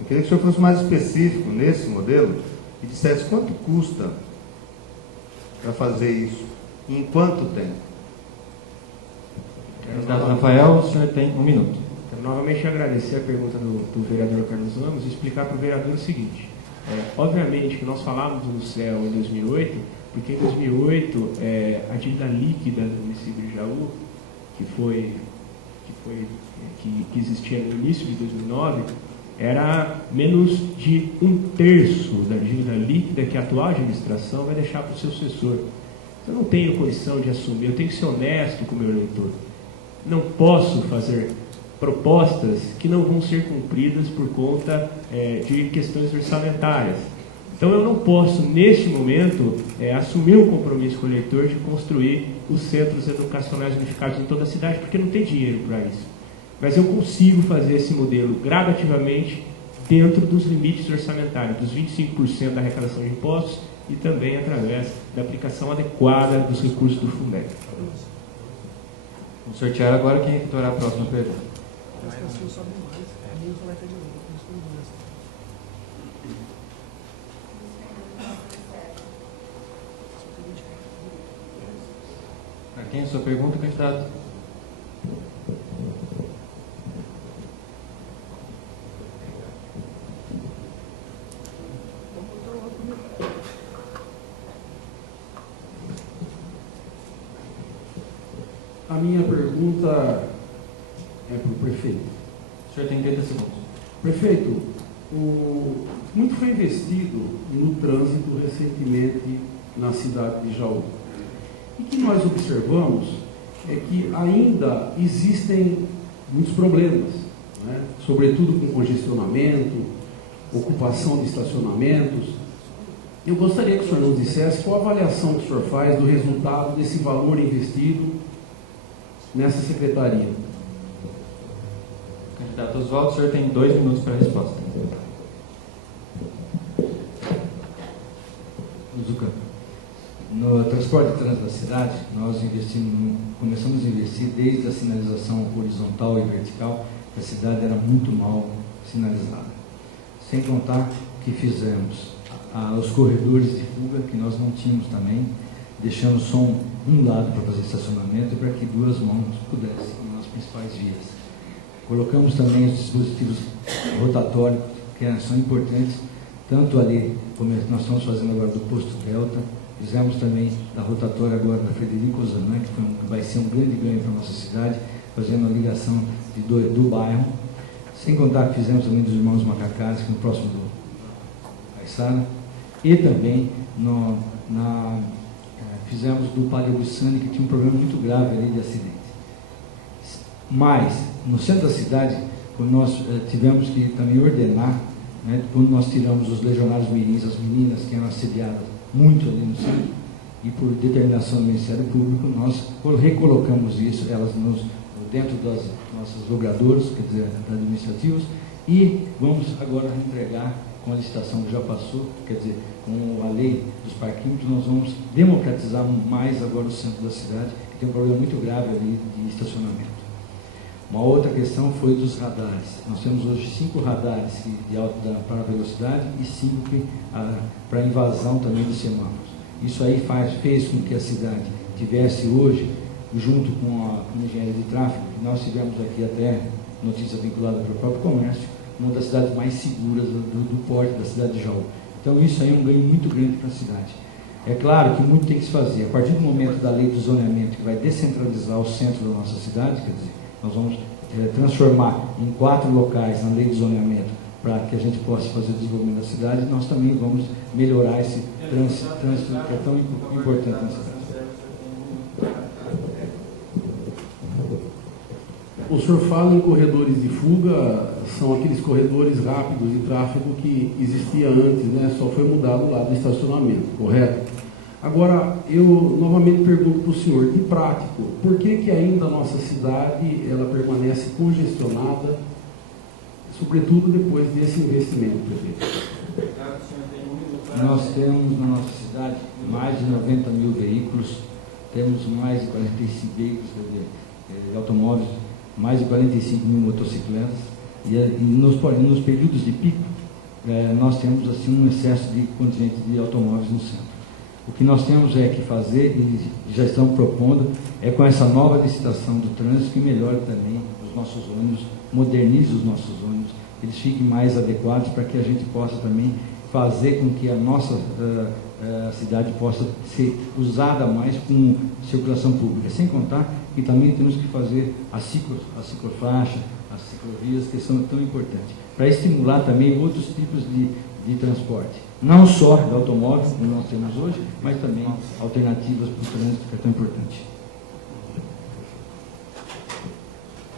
Eu queria que o senhor fosse mais específico nesse modelo e dissesse quanto custa para fazer isso e em quanto tempo. Candidato Rafael, o senhor tem 1 minuto. Quero novamente agradecer a pergunta do vereador Carlos Ramos e explicar para o vereador o seguinte. Obviamente que nós falávamos no CEL em 2008, porque em 2008 a dívida líquida do município de Jaú, que existia no início de 2009, era menos de 1/3 da dívida líquida que a atual administração vai deixar para o seu sucessor. Eu não tenho condição de assumir, eu tenho que ser honesto com o meu eleitor. Não posso fazer propostas que não vão ser cumpridas por conta de questões orçamentárias. Então eu não posso, neste momento, assumir um compromisso com o eleitor de construir os centros educacionais unificados em toda a cidade, porque não tem dinheiro para isso. Mas eu consigo fazer esse modelo gradativamente dentro dos limites orçamentários, dos 25% da arrecadação de impostos e também através da aplicação adequada dos recursos do Fundeb. Vamos sortear agora quem efetuará a próxima pergunta. Para quem é a sua pergunta, candidato? A minha pergunta é para o prefeito. O senhor tem 30 segundos. Prefeito, muito foi investido no trânsito recentemente na cidade de Jaú. E o que nós observamos é que ainda existem muitos problemas, né? Sobretudo com congestionamento, ocupação de estacionamentos. Eu gostaria que o senhor nos dissesse qual a avaliação que o senhor faz do resultado desse valor investido nessa secretaria. Candidato Oswaldo, o senhor tem 2 minutos para a resposta. Zucca, no transporte trânsito da cidade, nós começamos a investir desde a sinalização horizontal e vertical, que a cidade era muito mal sinalizada. Sem contar que fizemos os corredores de fuga, que nós não tínhamos também deixando só um lado para fazer estacionamento e para que duas mãos pudessem ir nas principais vias. Colocamos também os dispositivos rotatórios, que são importantes, tanto ali, como nós estamos fazendo agora do posto Delta, fizemos também da rotatória agora da Frederico Ozanam, que vai ser um grande ganho para a nossa cidade, fazendo a ligação do bairro. Sem contar que fizemos também dos irmãos Macacás, que é no próximo do Caixara, e também fizemos do Palio Bussani, que tinha um problema muito grave ali de acidente. Mas, no centro da cidade, quando nós tivemos que também ordenar, né, quando nós tiramos os legionários mirins, as meninas que eram assediadas muito ali no centro, e por determinação do Ministério Público, nós recolocamos isso, elas dentro das nossas logradoras, quer dizer, administrativos, e vamos agora entregar com a licitação que já passou, quer dizer, com a lei dos parquinhos, nós vamos democratizar mais agora o centro da cidade, que tem um problema muito grave ali de estacionamento. Uma outra questão foi dos radares. Nós temos hoje 5 radares para velocidade e 5 para invasão também dos semáforos. Isso aí fez com que a cidade tivesse hoje, junto com a engenharia de tráfego, nós tivemos aqui até notícia vinculada para o próprio comércio, uma das cidades mais seguras do porte da cidade de Jaú. Então isso aí é um ganho muito grande para a cidade. É claro que muito tem que se fazer. A partir do momento da lei do zoneamento, que vai descentralizar o centro da nossa cidade, quer dizer, nós vamos transformar em 4 locais na lei do zoneamento para que a gente possa fazer o desenvolvimento da cidade, nós também vamos melhorar esse trânsito que é tão importante na cidade. O senhor fala em corredores de fuga, são aqueles corredores rápidos de tráfego que existia antes, né? Só foi mudado lá do estacionamento, correto? Agora, eu novamente pergunto para o senhor, de prático, por que ainda a nossa cidade ela permanece congestionada, sobretudo depois desse investimento, prefeito? Nós temos na nossa cidade mais de 90 mil veículos, temos mais de 45 veículos, automóveis, mais de 45 mil motocicletas, e nos períodos de pico, nós temos assim um excesso de contingente de automóveis no centro. O que nós temos que fazer, e já estamos propondo, é com essa nova licitação do trânsito, que melhore também os nossos ônibus, modernize os nossos ônibus, eles fiquem mais adequados para que a gente possa também fazer com que a nossa cidade possa ser usada mais com circulação pública. Sem contar que também temos que fazer a ciclofaixa, as ciclovias, que são tão importantes, para estimular também outros tipos de transporte. Não só de automóveis, como nós temos hoje, mas também alternativas para o trânsito, que é tão importante.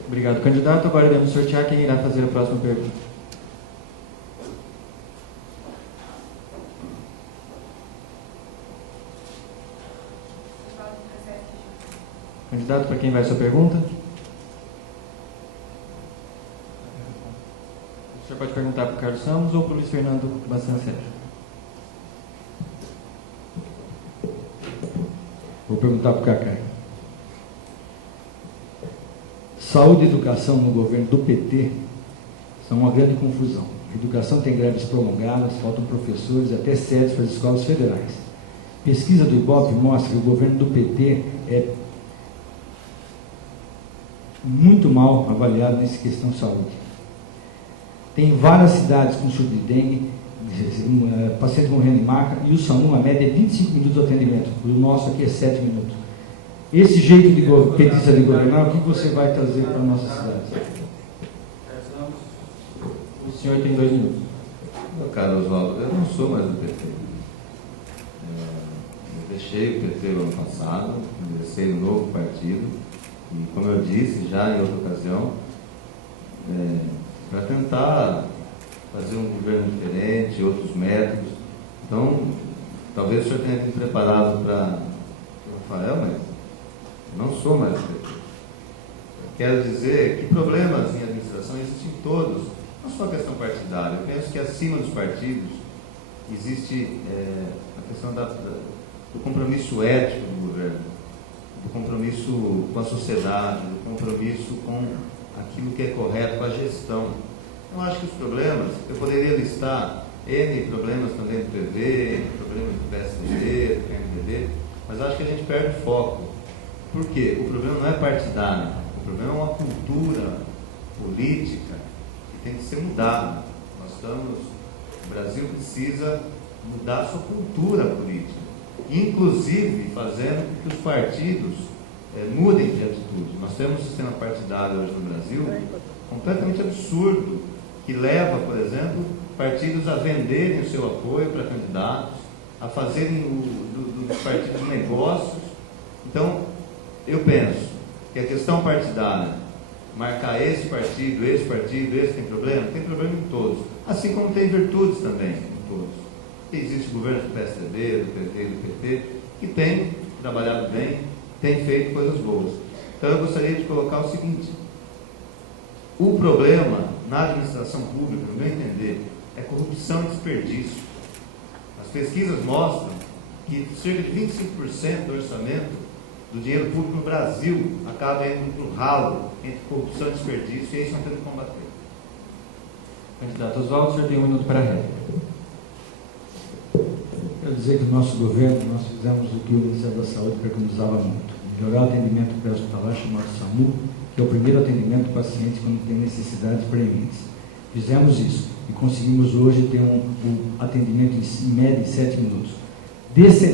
Obrigado, candidato. Agora iremos sortear quem irá fazer a próxima pergunta. Candidato, para quem vai a sua pergunta? O senhor pode perguntar para o Carlos Samos ou para o Luiz Fernando Bastancero. Vou perguntar para o Cacai. Saúde e educação no governo do PT são uma grande confusão. A educação tem greves prolongadas, faltam professores e até sedes para as escolas federais. Pesquisa do IBOP mostra que o governo do PT é muito mal avaliado nessa questão de saúde. Tem várias cidades com surto de dengue, pacientes morrendo em maca, e o SAMU, a média é 25 minutos de atendimento. O nosso aqui é 7 minutos. Esse jeito de petista de governar, o que você vai trazer para a nossa cidade? O senhor tem 2 minutos. Meu caro Oswaldo, eu não sou mais do PT. Eu deixei o PT no ano passado, ingressei no novo partido, e como eu disse já em outra ocasião, para tentar fazer um governo diferente, outros métodos. Então, talvez o senhor tenha vindo preparado para o Rafael, mas eu não sou mais do PT. Eu quero dizer que problemas em administração existem todos, não só a questão partidária. Eu penso que acima dos partidos existe a questão do compromisso ético do governo, do compromisso com a sociedade, do compromisso com aquilo que é correto, com a gestão. Eu acho que os problemas, eu poderia listar N problemas também do PV, N problemas do PSD, do PMDB, mas mas acho que a gente perde foco. Por quê? O problema não é partidário, o problema é uma cultura política que tem que ser mudada. O Brasil precisa mudar a sua cultura política, inclusive fazendo com que os partidos mudem de atitude. Nós temos um sistema partidário hoje no Brasil completamente absurdo, que leva, por exemplo, partidos a venderem o seu apoio para candidatos, a fazerem dos partidos negócios. Então, eu penso que a questão partidária, marcar esse partido, esse tem problema em todos, assim como tem virtudes também em todos. Existe governo do PSDB, do PT e do PT, que tem trabalhado bem, tem feito coisas boas. Então eu gostaria de colocar o seguinte: o problema na administração pública, no meu entender, é corrupção e desperdício. As pesquisas mostram que cerca de 25% do orçamento do dinheiro público no Brasil acaba indo para o ralo entre corrupção e desperdício, e é isso que nós temos que combater. Candidato Oswaldo, o senhor tem 1 minuto para a réplica. Quero dizer que no nosso governo nós fizemos o que o Ministério da Saúde preconizava muito: melhorar o atendimento pré-hospitalar, chamado SAMU, que é o primeiro atendimento do paciente quando tem necessidades preementes. Fizemos isso e conseguimos hoje ter um atendimento em média de 7 minutos.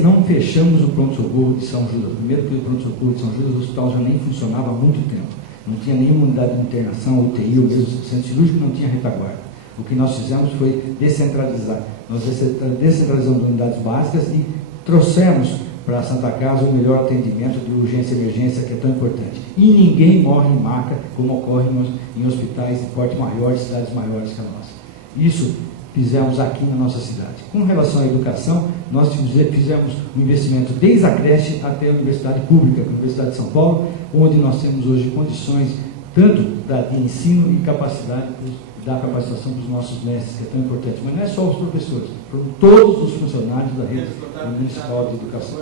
Não fechamos o pronto-socorro de São Judas. Primeiro, que o pronto-socorro de São Judas, o hospital já nem funcionava há muito tempo. Não tinha nenhuma unidade de internação, UTI, ou mesmo centro cirúrgico, não tinha retaguarda. O que nós fizemos foi descentralizar. Nós descentralizamos unidades básicas e trouxemos para a Santa Casa o melhor atendimento de urgência e emergência, que é tão importante. E ninguém morre em maca, como ocorre em hospitais de porte maior, de cidades maiores que a nossa. Isso fizemos aqui na nossa cidade. Com relação à educação, nós fizemos um investimento desde a creche até a universidade pública, a Universidade de São Paulo, onde nós temos hoje condições tanto de ensino e capacidade da capacitação dos nossos mestres, que é tão importante. Mas não é só os professores, foram todos os funcionários da rede municipal de educação.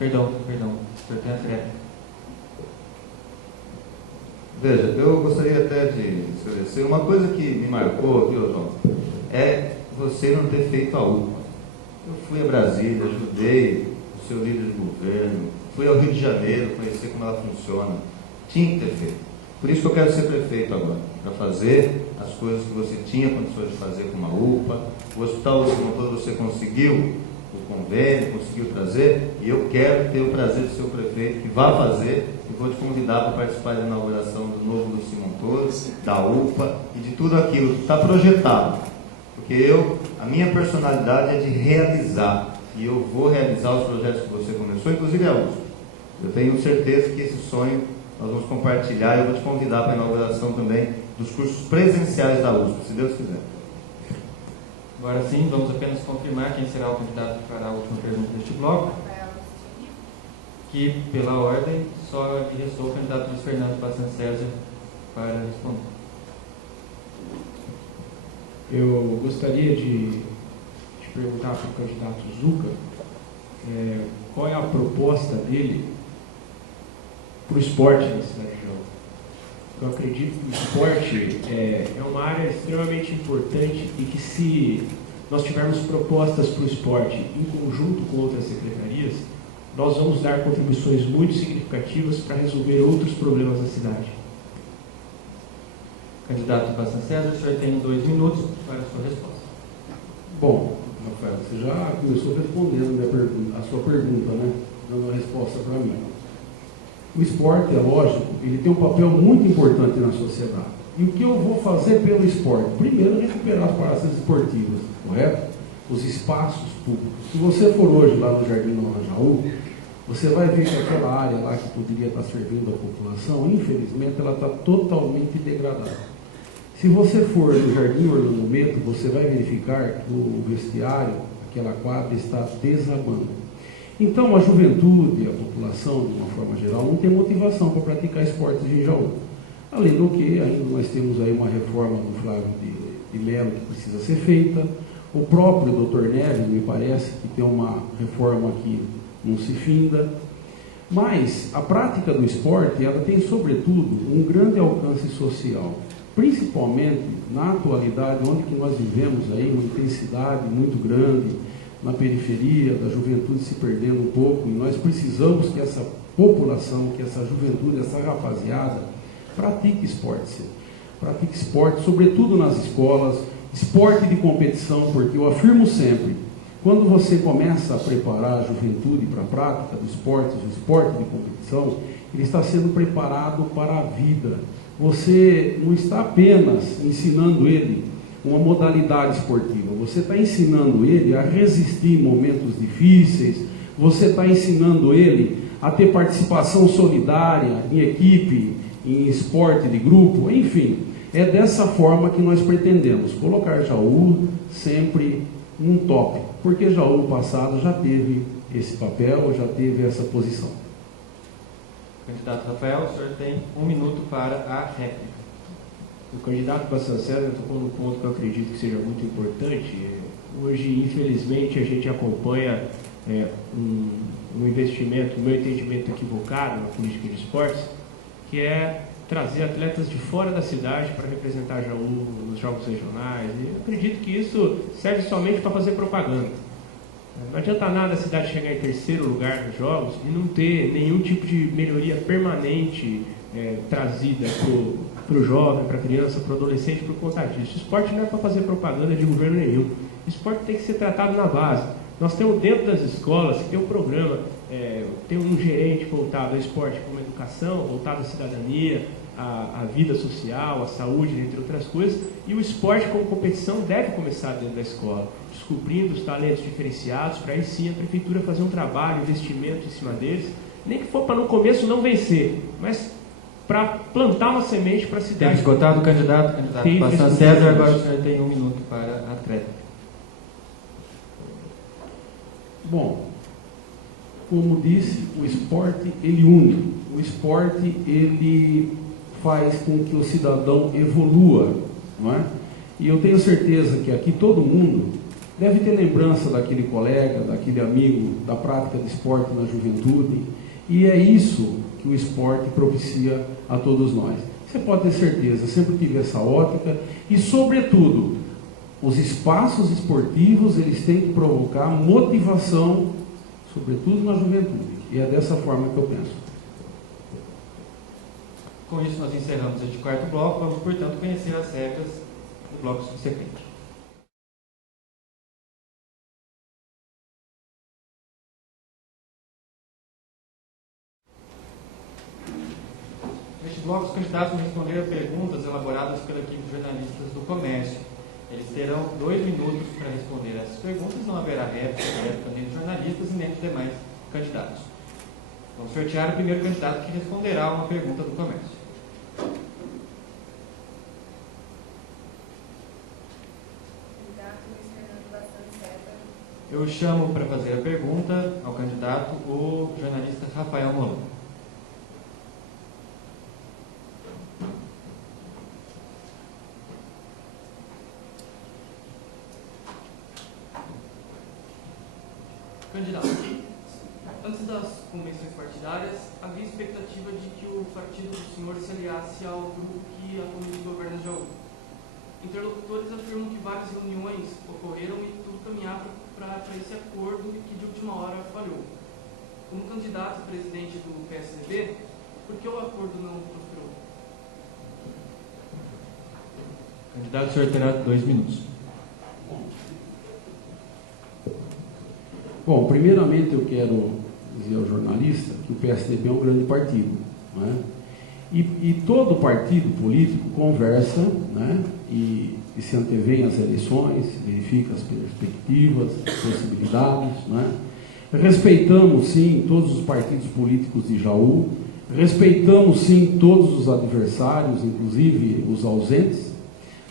Perdão, o senhor tem a réplica. Veja, eu gostaria até de esclarecer uma coisa que me marcou aqui, João, é você não ter feito a UPA. Eu fui a Brasília, ajudei o seu líder de governo, fui ao Rio de Janeiro conhecer como ela funciona. Tinha que ter feito. Por isso que eu quero ser prefeito agora, para fazer as coisas que você tinha condições de fazer com uma UPA. O hospital todo você conseguiu o convênio, conseguiu trazer, e eu quero ter o prazer de ser o prefeito que vai fazer. E vou te convidar para participar da inauguração do novo Luci Montoro, da UPA e de tudo aquilo que está projetado. Porque a minha personalidade é de realizar, e eu vou realizar os projetos que você começou, inclusive a USP. Eu tenho certeza que esse sonho nós vamos compartilhar, e eu vou te convidar para a inauguração também dos cursos presenciais da USP, se Deus quiser. Agora sim, vamos apenas confirmar quem será o candidato para a última pergunta deste bloco. Que, pela ordem, só lhe restou o candidato Luiz Fernando Passan César para responder. Eu gostaria de perguntar para o candidato Zucca qual é a proposta dele para o esporte na cidade de Jaú. Eu acredito que o esporte é uma área extremamente importante e que, se nós tivermos propostas para o esporte em conjunto com outras secretarias, nós vamos dar contribuições muito significativas para resolver outros problemas da cidade. Candidato Passan César, o senhor tem 2 minutos para a sua resposta. Bom, Rafael, você já começou respondendo a sua pergunta, né? Dando a resposta para mim. O esporte, é lógico, ele tem um papel muito importante na sociedade. E o que eu vou fazer pelo esporte? Primeiro, recuperar as praças esportivas, correto? Os espaços públicos. Se você for hoje lá no Jardim Nova Jaú, você vai ver que aquela área lá que poderia estar servindo a população, infelizmente, ela está totalmente degradada. Se você for no Jardim Orlando Meto, você vai verificar que o vestiário, aquela quadra, está desabando. Então, a juventude, a população, de uma forma geral, não tem motivação para praticar esportes em Jaú. Além do que, ainda nós temos aí uma reforma do Flávio de Mello que precisa ser feita. O próprio Dr. Neves, me parece, que tem uma reforma que não se finda. Mas a prática do esporte, ela tem, sobretudo, um grande alcance social. Principalmente na atualidade, onde que nós vivemos aí uma intensidade muito grande na periferia, da juventude se perdendo um pouco, e nós precisamos que essa população, que essa juventude, essa rapaziada, pratique esporte. Pratique esporte, sobretudo nas escolas, esporte de competição, porque eu afirmo sempre, quando você começa a preparar a juventude para a prática do esporte, o esporte de competição, ele está sendo preparado para a vida. Você não está apenas ensinando ele uma modalidade esportiva, você está ensinando ele a resistir em momentos difíceis, você está ensinando ele a ter participação solidária em equipe, em esporte de grupo, enfim. É dessa forma que nós pretendemos colocar Jaú sempre num top, porque Jaú no passado já teve esse papel, já teve essa posição. Candidato Rafael, o senhor tem 1 minuto para a réplica. O candidato Bastian César tocou num ponto que eu acredito que seja muito importante. Hoje, infelizmente, a gente acompanha um investimento, no meu entendimento, equivocado na política de esportes, que é trazer atletas de fora da cidade para representar Jaú nos jogos regionais. E eu acredito que isso serve somente para fazer propaganda. Não adianta nada a cidade chegar em 3º lugar nos jogos e não ter nenhum tipo de melhoria permanente trazida para o jovem, para a criança, para o adolescente por conta disso. O esporte não é para fazer propaganda de governo nenhum. O esporte tem que ser tratado na base. Nós temos dentro das escolas, tem um programa, tem um gerente voltado ao esporte como a educação, voltado à cidadania, à vida social, à saúde, entre outras coisas, e o esporte como competição deve começar dentro da escola, descobrindo os talentos diferenciados, para aí sim a prefeitura fazer um trabalho, investimento em cima deles, nem que for para no começo não vencer, mas para plantar uma semente para a cidade. Tempo esgotado, candidato Bastian César, agora o senhor tem 1 minuto para a réplica. Bom, como disse, o esporte ele une, o esporte ele faz com que o cidadão evolua, não é? E eu tenho certeza que aqui todo mundo deve ter lembrança daquele colega, daquele amigo, da prática de esporte na juventude, e é isso que o esporte propicia a todos nós. Você pode ter certeza, sempre tive essa ótica, e sobretudo, os espaços esportivos, eles têm que provocar motivação, sobretudo na juventude, e é dessa forma que eu penso. Com isso, nós encerramos este 4º bloco. Vamos, portanto, conhecer as regras do bloco subsequente. Neste bloco, os candidatos vão responder a perguntas elaboradas pela equipe de jornalistas do comércio. Eles terão 2 minutos para responder essas perguntas. Não haverá réplica nem dos jornalistas e nem dos demais candidatos. Vamos sortear o primeiro candidato que responderá uma pergunta do comércio. Eu chamo para fazer a pergunta ao candidato o jornalista Rafael Molon. Candidato, antes das convenções partidárias, havia expectativa de que o partido do senhor se aliasse ao grupo que atualmente governa Jaú. Interlocutores afirmam que várias reuniões ocorreram e tudo caminhava para esse acordo que de última hora falhou. Como candidato a presidente do PSDB, por que o acordo não prosperou? Candidato, o senhor terá 2 minutos. Bom, primeiramente eu quero dizer ao jornalista que o PSDB é um grande partido, não é? E todo partido político conversa, né? E se antevém às eleições, verifica as perspectivas, as possibilidades, né? Respeitamos sim todos os partidos políticos de Jaú, respeitamos sim todos os adversários, inclusive os ausentes,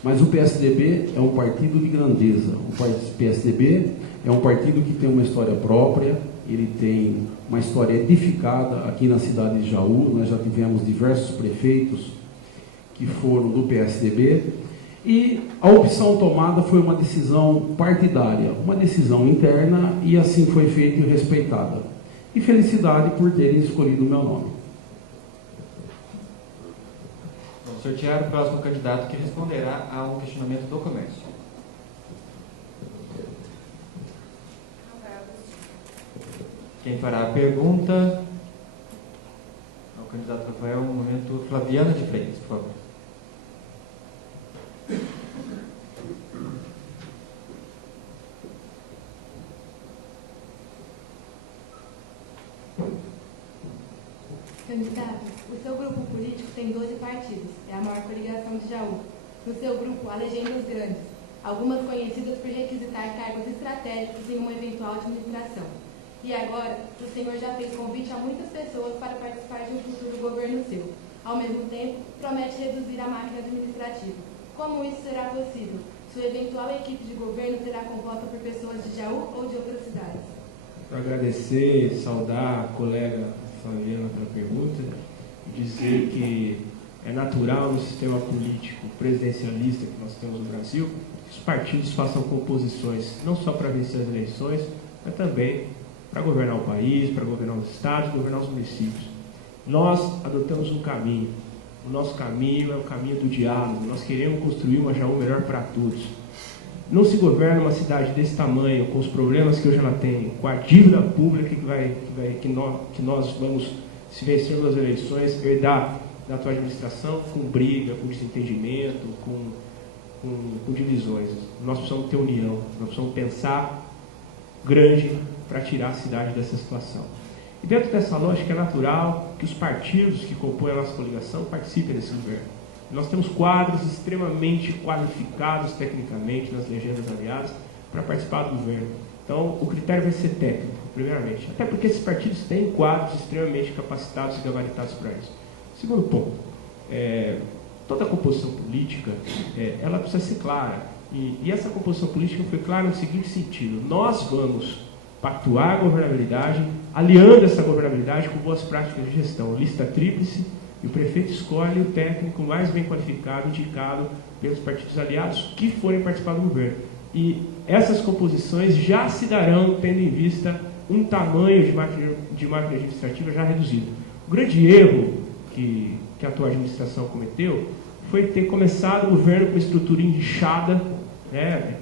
mas o PSDB é um partido de grandeza. O PSDB é um partido que tem uma história própria, ele tem uma história edificada aqui na cidade de Jaú. Nós já tivemos diversos prefeitos que foram do PSDB, e a opção tomada foi uma decisão partidária, uma decisão interna, e assim foi feita e respeitada. E felicidade por terem escolhido o meu nome. Vamos sortear o próximo candidato que responderá a um questionamento do comércio. Quem fará a pergunta ao candidato Rafael, no momento, Flaviana de Freitas, por favor. Candidato, o seu grupo político tem 12 partidos, é a maior coligação de Jaú. No seu grupo há legendas grandes, algumas conhecidas por requisitar cargos estratégicos em uma eventual administração. E agora, o senhor já fez convite a muitas pessoas para participar de um futuro governo seu. Ao mesmo tempo, promete reduzir a máquina administrativa. Como isso será possível? Sua eventual equipe de governo será composta por pessoas de Jaú ou de outras cidades? Para agradecer, saudar a colega Flaviana pela pergunta, e dizer que é natural no sistema político presidencialista que nós temos no Brasil que os partidos façam composições, não só para vencer as eleições, mas também para governar o país, para governar os estados, governar os municípios. Nós adotamos um caminho. O nosso caminho é o caminho do diálogo. Nós queremos construir uma Jaú melhor para todos. Não se governa uma cidade desse tamanho, com os problemas que hoje ela tem, com a dívida pública que nós vamos, se vencermos as eleições, herdar da atual administração, com briga, com desentendimento, com divisões. Nós precisamos ter união, nós precisamos pensar grande para tirar a cidade dessa situação. E dentro dessa lógica é natural que os partidos que compõem a nossa coligação participem desse governo. Nós temos quadros extremamente qualificados tecnicamente nas legendas aliadas para participar do governo. Então, o critério vai ser técnico, primeiramente. Até porque esses partidos têm quadros extremamente capacitados e gabaritados para isso. Segundo ponto, toda a composição política, ela precisa ser clara. E essa composição política foi clara no seguinte sentido: nós vamos pactuar a governabilidade, aliando essa governabilidade com boas práticas de gestão, lista tríplice, e o prefeito escolhe o técnico mais bem qualificado, indicado pelos partidos aliados que forem participar do governo. E essas composições já se darão tendo em vista um tamanho de máquina administrativa já reduzido. O grande erro que a atual administração cometeu foi ter começado o governo com estrutura inchada,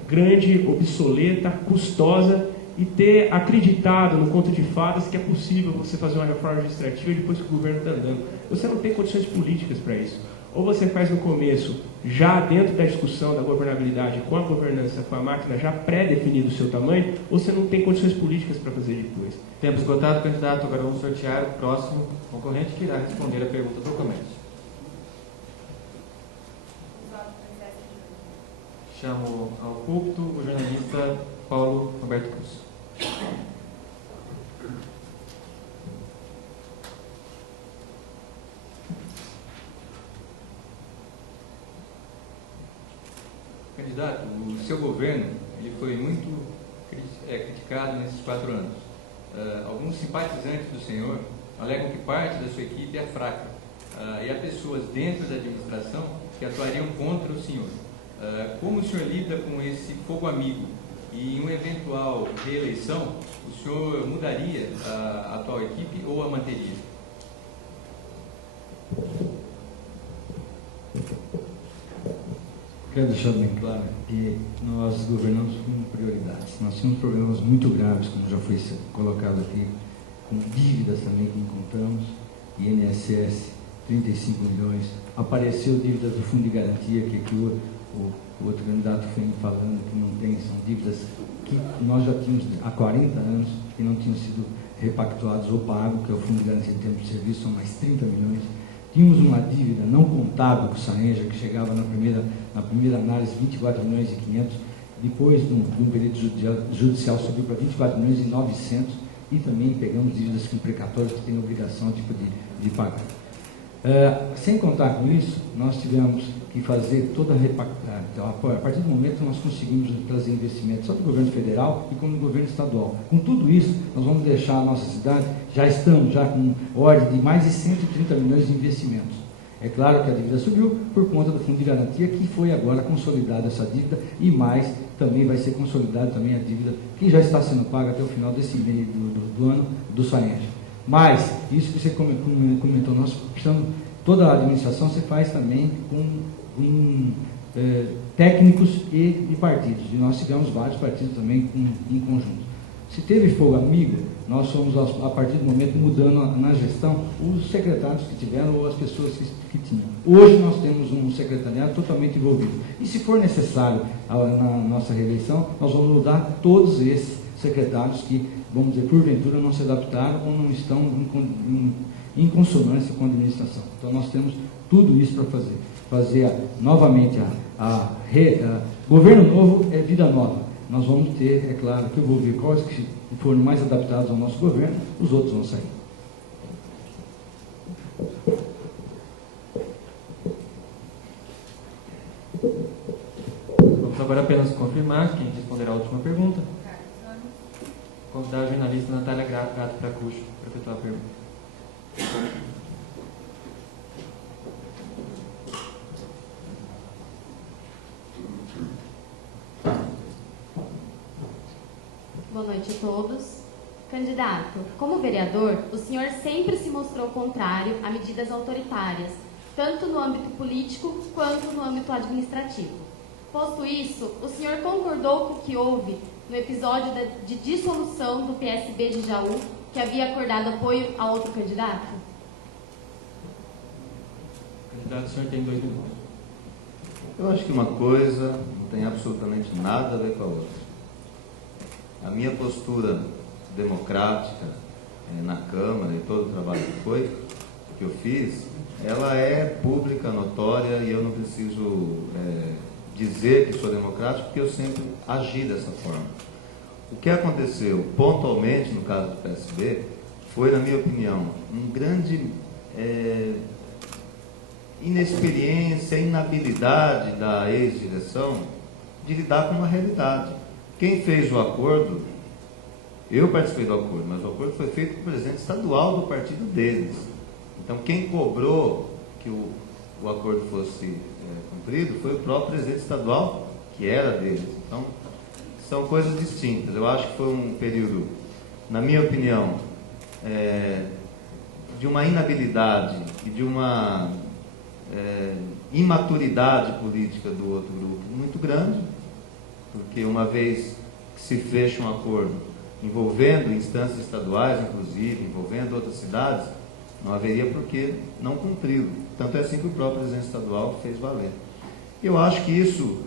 grande, obsoleta, custosa, e ter acreditado no conto de fadas que é possível você fazer uma reforma administrativa depois que o governo está andando. Você não tem condições políticas para isso. Ou você faz no começo, já dentro da discussão da governabilidade, com a governança, com a máquina já pré-definido o seu tamanho, ou você não tem condições políticas para fazer depois. Tempo esgotado, candidato. Agora vamos sortear o próximo concorrente que irá responder a pergunta do comércio. Chamo ao púlpito o jornalista Paulo Roberto Cruz. Candidato, o seu governo ele foi muito criticado nesses 4 anos. Alguns simpatizantes do senhor alegam que parte da sua equipe é fraca e há pessoas dentro da administração que atuariam contra o senhor. Como o senhor lida com esse fogo amigo? E em uma eventual reeleição, o senhor mudaria a atual equipe ou a manteria? Quero deixar bem claro que nós governamos com prioridades. Nós tínhamos problemas muito graves, como já foi colocado aqui, com dívidas também que encontramos, INSS, 35 milhões. Apareceu dívidas do Fundo de Garantia, que aqui o outro candidato foi falando que não tem, são dívidas que nós já tínhamos há 40 anos, que não tinham sido repactuados ou pagos, que é o Fundo de Garantia de Tempo de Serviço, são mais 30 milhões. Tínhamos uma dívida não contábil com o Saenja, que chegava na primeira análise 24 milhões e 500, depois de um período judicial subiu para 24 milhões e 900, e também pegamos dívidas com precatórios que têm obrigação de pagar. Sem contar com isso, nós tivemos que fazer toda a repactuagem. Então, a partir do momento nós conseguimos trazer investimentos só do governo federal e como do governo estadual. Com tudo isso, nós vamos deixar a nossa cidade, já estamos com ordem de mais de 130 milhões de investimentos. É claro que a dívida subiu por conta do Fundo de Garantia, que foi agora consolidada essa dívida, e mais também vai ser consolidada também a dívida que já está sendo paga até o final desse mês do ano do Saenja. Mas, isso que você comentou, nós precisamos, toda a administração se faz também com técnicos e partidos. E nós tivemos vários partidos também em conjunto. Se teve fogo amigo, nós fomos, a partir do momento, mudando na gestão os secretários que tiveram ou as pessoas que tinham. Hoje nós temos um secretariado totalmente envolvido. E se for necessário na nossa reeleição, nós vamos mudar todos esses secretários que, vamos dizer, porventura não se adaptaram ou não estão em consonância com a administração. Então nós temos tudo isso para fazer. Fazer novamente governo novo é vida nova. Nós vamos ter, é claro, que eu vou ver quais que foram mais adaptados ao nosso governo, os outros vão sair. Vamos agora apenas confirmar quem responderá a última pergunta. Convidar a jornalista Natália Gato Pracucho para efetuar a pergunta. Boa noite a todos. Candidato, como vereador, o senhor sempre se mostrou contrário a medidas autoritárias, tanto no âmbito político quanto no âmbito administrativo. Posto isso, o senhor concordou com o que houve no episódio de dissolução do PSB de Jaú, que havia acordado apoio a outro candidato? Candidato, o senhor tem 2 minutos. Eu acho que uma coisa não tem absolutamente nada a ver com a outra. A minha postura democrática na Câmara e todo o trabalho que eu fiz, ela é pública, notória, e eu não preciso dizer que sou democrático, porque eu sempre agi dessa forma. O que aconteceu pontualmente no caso do PSB foi, na minha opinião, um grande inexperiência, inabilidade da ex-direção de lidar com uma realidade. Quem fez o acordo, eu participei do acordo, mas o acordo foi feito com o presidente estadual do partido deles. Então, quem cobrou que o acordo fosse cumprido foi o próprio presidente estadual, que era deles. Então, são coisas distintas. Eu acho que foi um período, na minha opinião, de uma inabilidade e de uma imaturidade política do outro grupo muito grande, porque uma vez que se fecha um acordo envolvendo instâncias estaduais, inclusive, envolvendo outras cidades, não haveria por que não cumpri-lo. Tanto é assim que o próprio presidente estadual fez valer. Eu acho que isso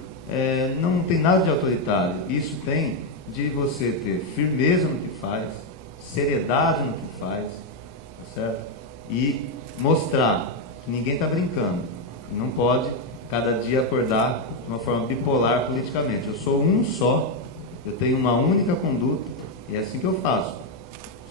não tem nada de autoritário. Isso tem de você ter firmeza no que faz, seriedade no que faz, tá certo? E mostrar que ninguém está brincando. Não pode cada dia acordar de uma forma bipolar politicamente. Eu sou um só, eu tenho uma única conduta e é assim que eu faço.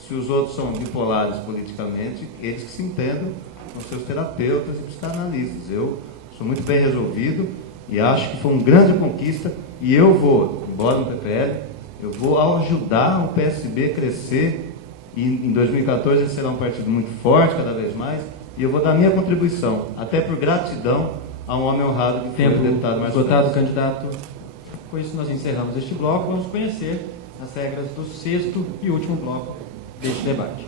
Se os outros são bipolares politicamente, eles que se entendam com seus terapeutas e psicanalistas. Eu sou muito bem resolvido e acho que foi uma grande conquista e eu vou, embora no PPL, eu vou ajudar o PSB a crescer e em 2014 ele será um partido muito forte cada vez mais e eu vou dar minha contribuição, até por gratidão a um homem honrado que foi o deputado Márcio Esgotado, candidato. Com isso nós encerramos este bloco. Vamos conhecer as regras do 6º e último bloco deste debate.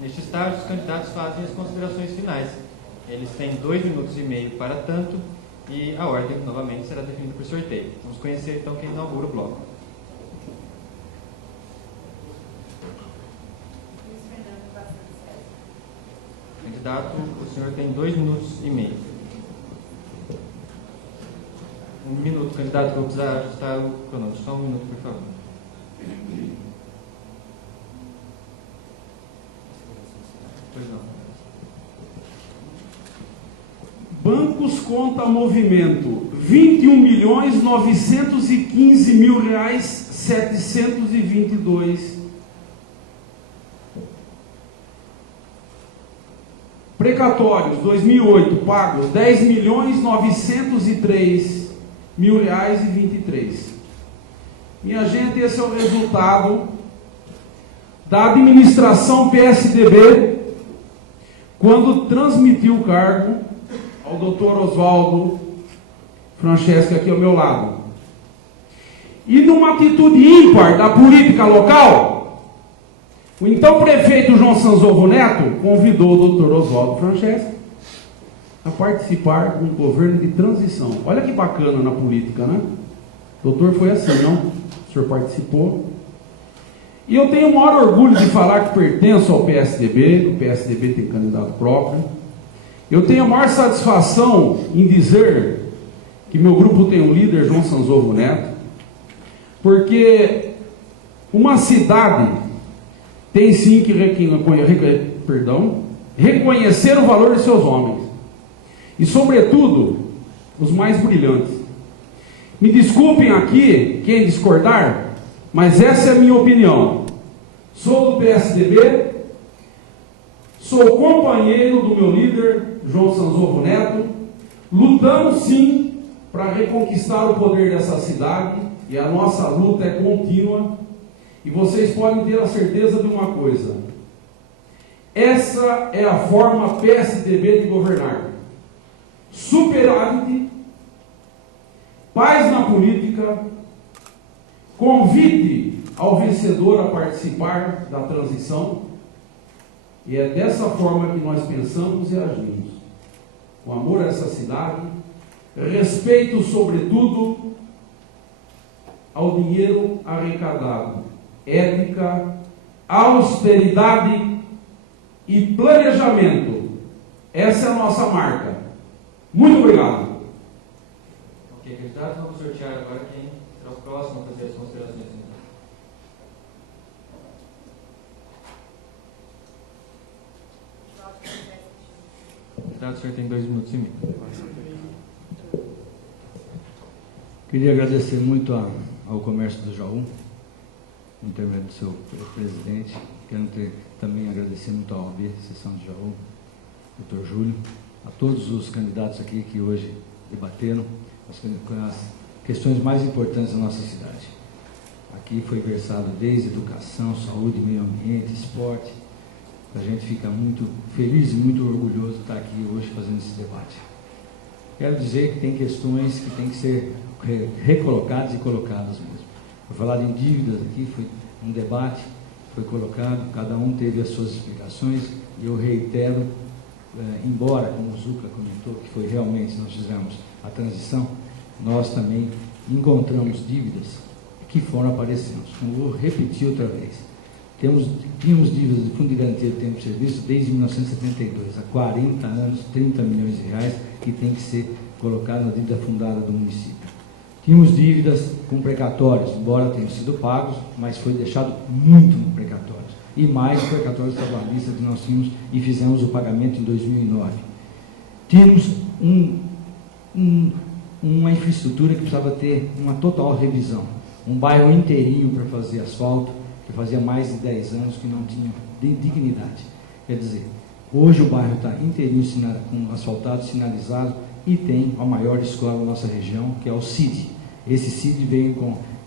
Neste estágio, os candidatos fazem as considerações finais. Eles têm 2 minutos e meio para tanto e a ordem, novamente, será definida por sorteio. Vamos conhecer, então, quem inaugura o bloco. Candidato, o senhor tem 2 minutos e meio. 1 minuto, candidato, que eu vou precisar ajustar o cronômetro. Só 1 minuto, por favor. Pois não. Bancos conta movimento R$21.915.722. Precatórios 2008 pagos R$10.903.023. Minha gente, esse é o resultado da administração PSDB quando transmitiu o cargo ao Dr. Oswaldo Franceschi aqui ao meu lado. E numa atitude ímpar da política local, o então prefeito João Sanzovo Neto convidou o Dr. Oswaldo Franceschi a participar de um governo de transição. Olha que bacana na política, né? O doutor foi assim, não? O senhor participou. E eu tenho o maior orgulho de falar que pertenço ao PSDB, que o PSDB tem candidato próprio. Eu tenho a maior satisfação em dizer que meu grupo tem um líder, João Sanzovo Neto, porque uma cidade tem sim que reconhecer o valor de seus homens, e sobretudo, os mais brilhantes. Me desculpem aqui, quem discordar, mas essa é a minha opinião. Sou do PSDB, sou companheiro do meu líder, João Sanzovo Neto, lutamos sim para reconquistar o poder dessa cidade, e a nossa luta é contínua, e vocês podem ter a certeza de uma coisa: essa é a forma PSDB de governar. Superávit, paz na política, convite ao vencedor a participar da transição, e é dessa forma que nós pensamos e agimos. Com amor a essa cidade, respeito sobretudo ao dinheiro arrecadado, ética, austeridade e planejamento. Essa é a nossa marca. Muito obrigado. Ok, candidato, vamos sortear agora quem será o próximo a fazer as considerações. Candidato, o senhor tem 2 minutos e meio. Queria agradecer muito ao Comércio do Jaú, no intermédio do seu presidente. Quero também agradecer muito à OAB, Seção de Jaú, Dr. Júlio, a todos os candidatos aqui que hoje debateram as questões mais importantes da nossa cidade. Aqui foi versado desde educação, saúde, meio ambiente, esporte. A gente fica muito feliz e muito orgulhoso de estar aqui hoje fazendo esse debate. Quero dizer que tem questões que têm que ser recolocadas e colocadas mesmo. Foi falado em dívidas aqui, foi um debate, foi colocado, cada um teve as suas explicações, e eu reitero, embora, como o Zucca comentou, que foi realmente, nós fizemos a transição, nós também encontramos dívidas que foram aparecendo. Então, vou repetir outra vez. Tínhamos dívidas de Fundo de Garantia de Tempo de Serviço desde 1972, há 40 anos, 30 milhões de reais, que tem que ser colocado na dívida fundada do município. Tínhamos dívidas com precatórios, embora tenham sido pagos, mas foi deixado muito no precatório. E mais precatórios trabalhistas que nós tínhamos e fizemos o pagamento em 2009. Tínhamos uma infraestrutura que precisava ter uma total revisão. Um bairro inteirinho para fazer asfalto, que fazia mais de 10 anos que não tinha dignidade. Quer dizer, hoje o bairro está inteirinho com asfaltado, sinalizado, e tem a maior escola da nossa região, que é o CID. Esse CID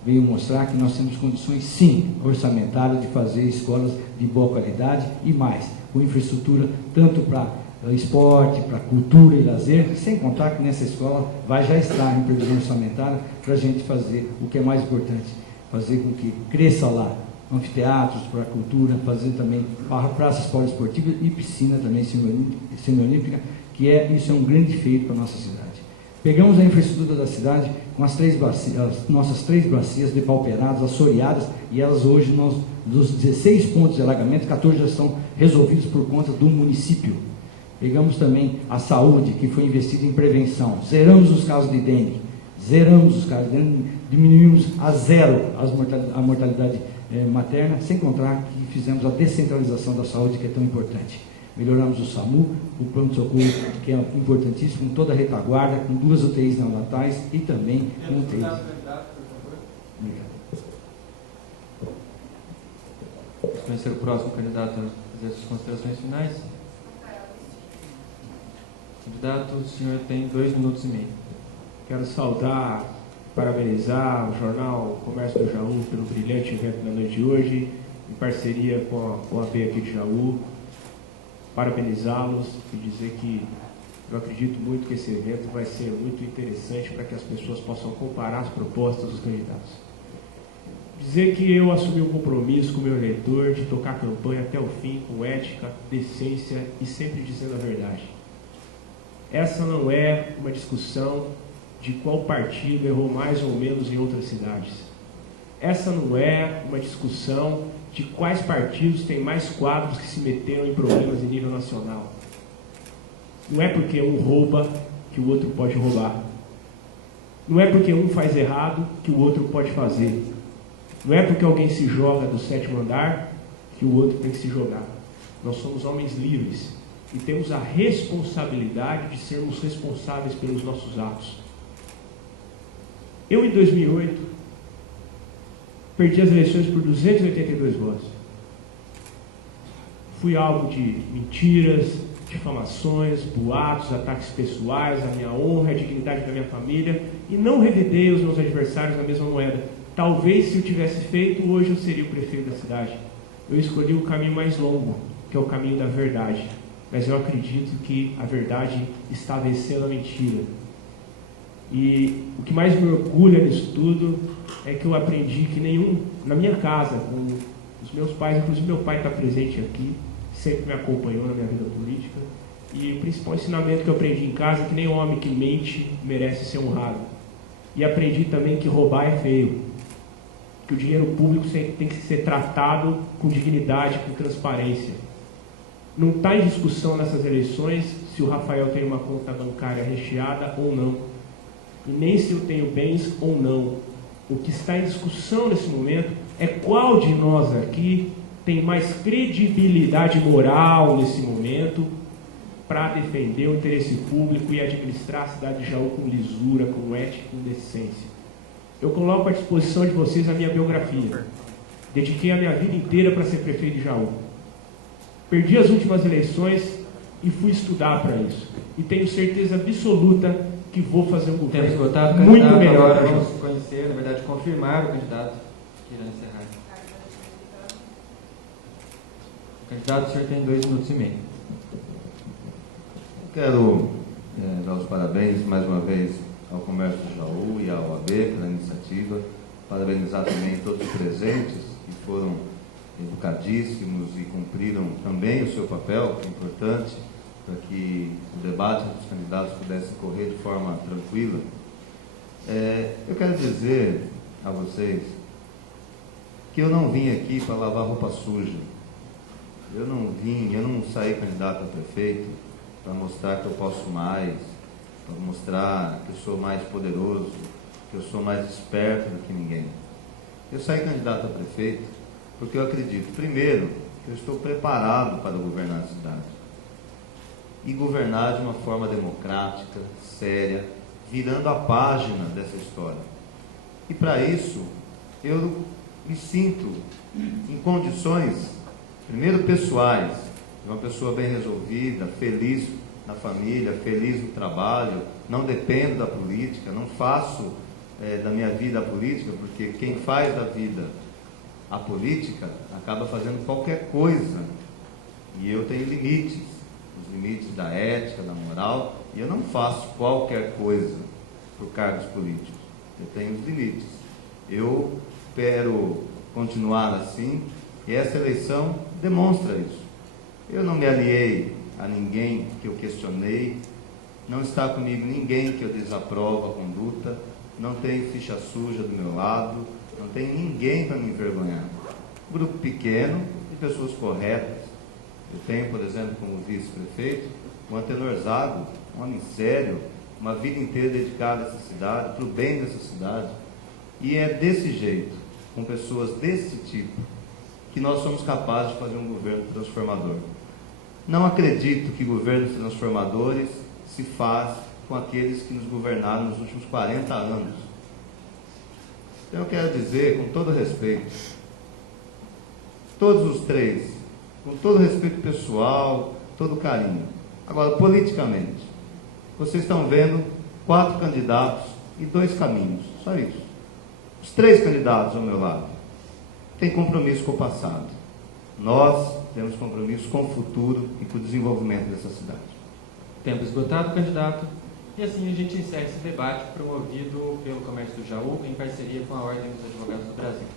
veio mostrar que nós temos condições, sim, orçamentárias, de fazer escolas de boa qualidade e mais, com infraestrutura tanto para esporte, para cultura e lazer, sem contar que nessa escola vai já estar em previsão orçamentária para a gente fazer o que é mais importante, fazer com que cresça lá anfiteatros para a cultura, fazer também praças poliesportivas e piscina também semiolímpica, isso é um grande feito para a nossa cidade. Pegamos a infraestrutura da cidade com as nossas 3 bacias depauperadas, assoreadas, e elas hoje, dos 16 pontos de alagamento, 14 já são resolvidos por conta do município. Pegamos também a saúde, que foi investida em prevenção, zeramos os casos de dengue, diminuímos a zero a mortalidade materna, sem contar que fizemos a descentralização da saúde, que é tão importante. Melhoramos o SAMU, o pronto-socorro, que é importantíssimo, com toda a retaguarda, com 2 UTIs neonatais e também com UTIs. Obrigado. Vamos conhecer o próximo candidato a fazer as considerações finais. Candidato, o senhor tem 2 minutos e meio. Quero saudar, parabenizar o jornal Comércio do Jaú pelo brilhante evento da noite de hoje, em parceria com a OAB aqui de Jaú. Parabenizá-los e dizer que eu acredito muito que esse evento vai ser muito interessante para que as pessoas possam comparar as propostas dos candidatos. Dizer que eu assumi um compromisso com o meu eleitor de tocar a campanha até o fim, com ética, decência e sempre dizendo a verdade. essa não é uma discussão de qual partido errou mais ou menos em outras cidades. Essa não é uma discussão de quais partidos têm mais quadros que se meteram em problemas em nível nacional. Não é porque um rouba que o outro pode roubar. Não é porque um faz errado que o outro pode fazer. Não é porque alguém se joga do 7º andar que o outro tem que se jogar. Nós somos homens livres e temos a responsabilidade de sermos responsáveis pelos nossos atos. Eu, em 2008, perdi as eleições por 282 votos. Fui alvo de mentiras, difamações, boatos, ataques pessoais, à minha honra, à dignidade da minha família, e não revidei os meus adversários na mesma moeda. Talvez, se eu tivesse feito, hoje eu seria o prefeito da cidade. Eu escolhi o caminho mais longo, que é o caminho da verdade. Mas eu acredito que a verdade está vencendo a mentira. E o que mais me orgulha nisso tudo é que eu aprendi que na minha casa, com os meus pais, inclusive meu pai está presente aqui, sempre me acompanhou na minha vida política, e o principal ensinamento que eu aprendi em casa é que nem homem que mente merece ser honrado. E aprendi também que roubar é feio, que o dinheiro público tem que ser tratado com dignidade, com transparência. Não está em discussão nessas eleições se o Rafael tem uma conta bancária recheada ou não, e nem se eu tenho bens ou não. O que está em discussão nesse momento é qual de nós aqui tem mais credibilidade moral nesse momento para defender o interesse público e administrar a cidade de Jaú com lisura, com ética e com decência. Eu coloco à disposição de vocês a minha biografia. Dediquei a minha vida inteira para ser prefeito de Jaú. Perdi as últimas eleições e fui estudar para isso. E tenho certeza absoluta que vou fazer um governo esgotado, muito melhor. Agora vamos conhecer, na verdade, confirmar o candidato que irá encerrar. O candidato, o senhor tem 2 minutos e meio. Quero dar os parabéns mais uma vez ao Comércio de Jaú e à OAB pela iniciativa, parabenizar também todos os presentes que foram educadíssimos e cumpriram também o seu papel, que é importante, para que o debate dos candidatos pudesse correr de forma tranquila. Eu quero dizer a vocês que eu não vim aqui para lavar roupa suja. Eu não saí candidato a prefeito para mostrar que eu posso mais, para mostrar que eu sou mais poderoso, que eu sou mais esperto do que ninguém. Eu saí candidato a prefeito porque eu acredito, primeiro, que eu estou preparado para governar a cidade. E governar de uma forma democrática, séria, virando a página dessa história. E para isso, eu me sinto em condições, primeiro pessoais, de uma pessoa bem resolvida, feliz na família, feliz no trabalho, não dependo da política, não faço da minha vida a política, porque quem faz da vida a política acaba fazendo qualquer coisa. E eu tenho limites, os limites da ética, da moral, e eu não faço qualquer coisa por cargos políticos. Eu tenho os limites. Eu espero continuar assim, e essa eleição demonstra isso. Eu não me aliei a ninguém que eu questionei, não está comigo ninguém que eu desaprovo a conduta, não tem ficha suja do meu lado, não tem ninguém para me envergonhar. Grupo pequeno e pessoas corretas. Eu tenho, por exemplo, como vice-prefeito, o Antenor Zago, um homem sério, uma vida inteira dedicada a essa cidade, para o bem dessa cidade. E é desse jeito, com pessoas desse tipo, que nós somos capazes de fazer um governo transformador. Não acredito que governos transformadores se faz com aqueles que nos governaram nos últimos 40 anos. Então eu quero dizer, com todo respeito, todos os três, com todo respeito pessoal, todo carinho. Agora, politicamente, vocês estão vendo 4 candidatos e 2 caminhos, só isso. Os 3 candidatos ao meu lado têm compromisso com o passado. Nós temos compromisso com o futuro e com o desenvolvimento dessa cidade. Tempo esgotado, candidato. E assim a gente encerra esse debate promovido pelo Comércio do Jaú em parceria com a Ordem dos Advogados do Brasil.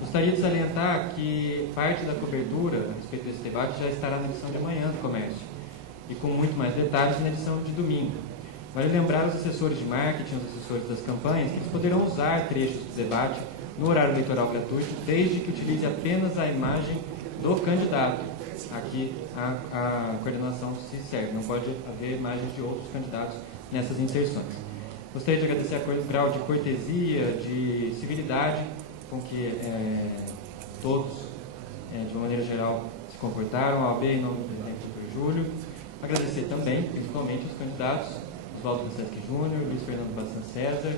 Gostaria de salientar que parte da cobertura a respeito desse debate já estará na edição de amanhã do Comércio. e com muito mais detalhes na edição de domingo. Vale lembrar os assessores de marketing, os assessores das campanhas, que eles poderão usar trechos do debate no horário eleitoral gratuito, desde que utilize apenas a imagem do candidato. Aqui a coordenação se serve, não pode haver imagens de outros candidatos nessas inserções. Gostaria de agradecer o grau de cortesia, de civilidade com que todos, de uma maneira geral, se comportaram, a OAB em nome do presidente Dr. Júlio. Agradecer também, principalmente, os candidatos, Oswaldo Vicente Júnior, Luiz Fernando Bassan César,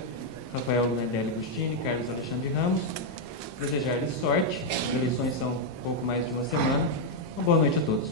Rafael Lunardelli Agostini, Carlos Alexandre Ramos. Desejar-lhes sorte, as eleições são um pouco mais de uma semana. Uma boa noite a todos.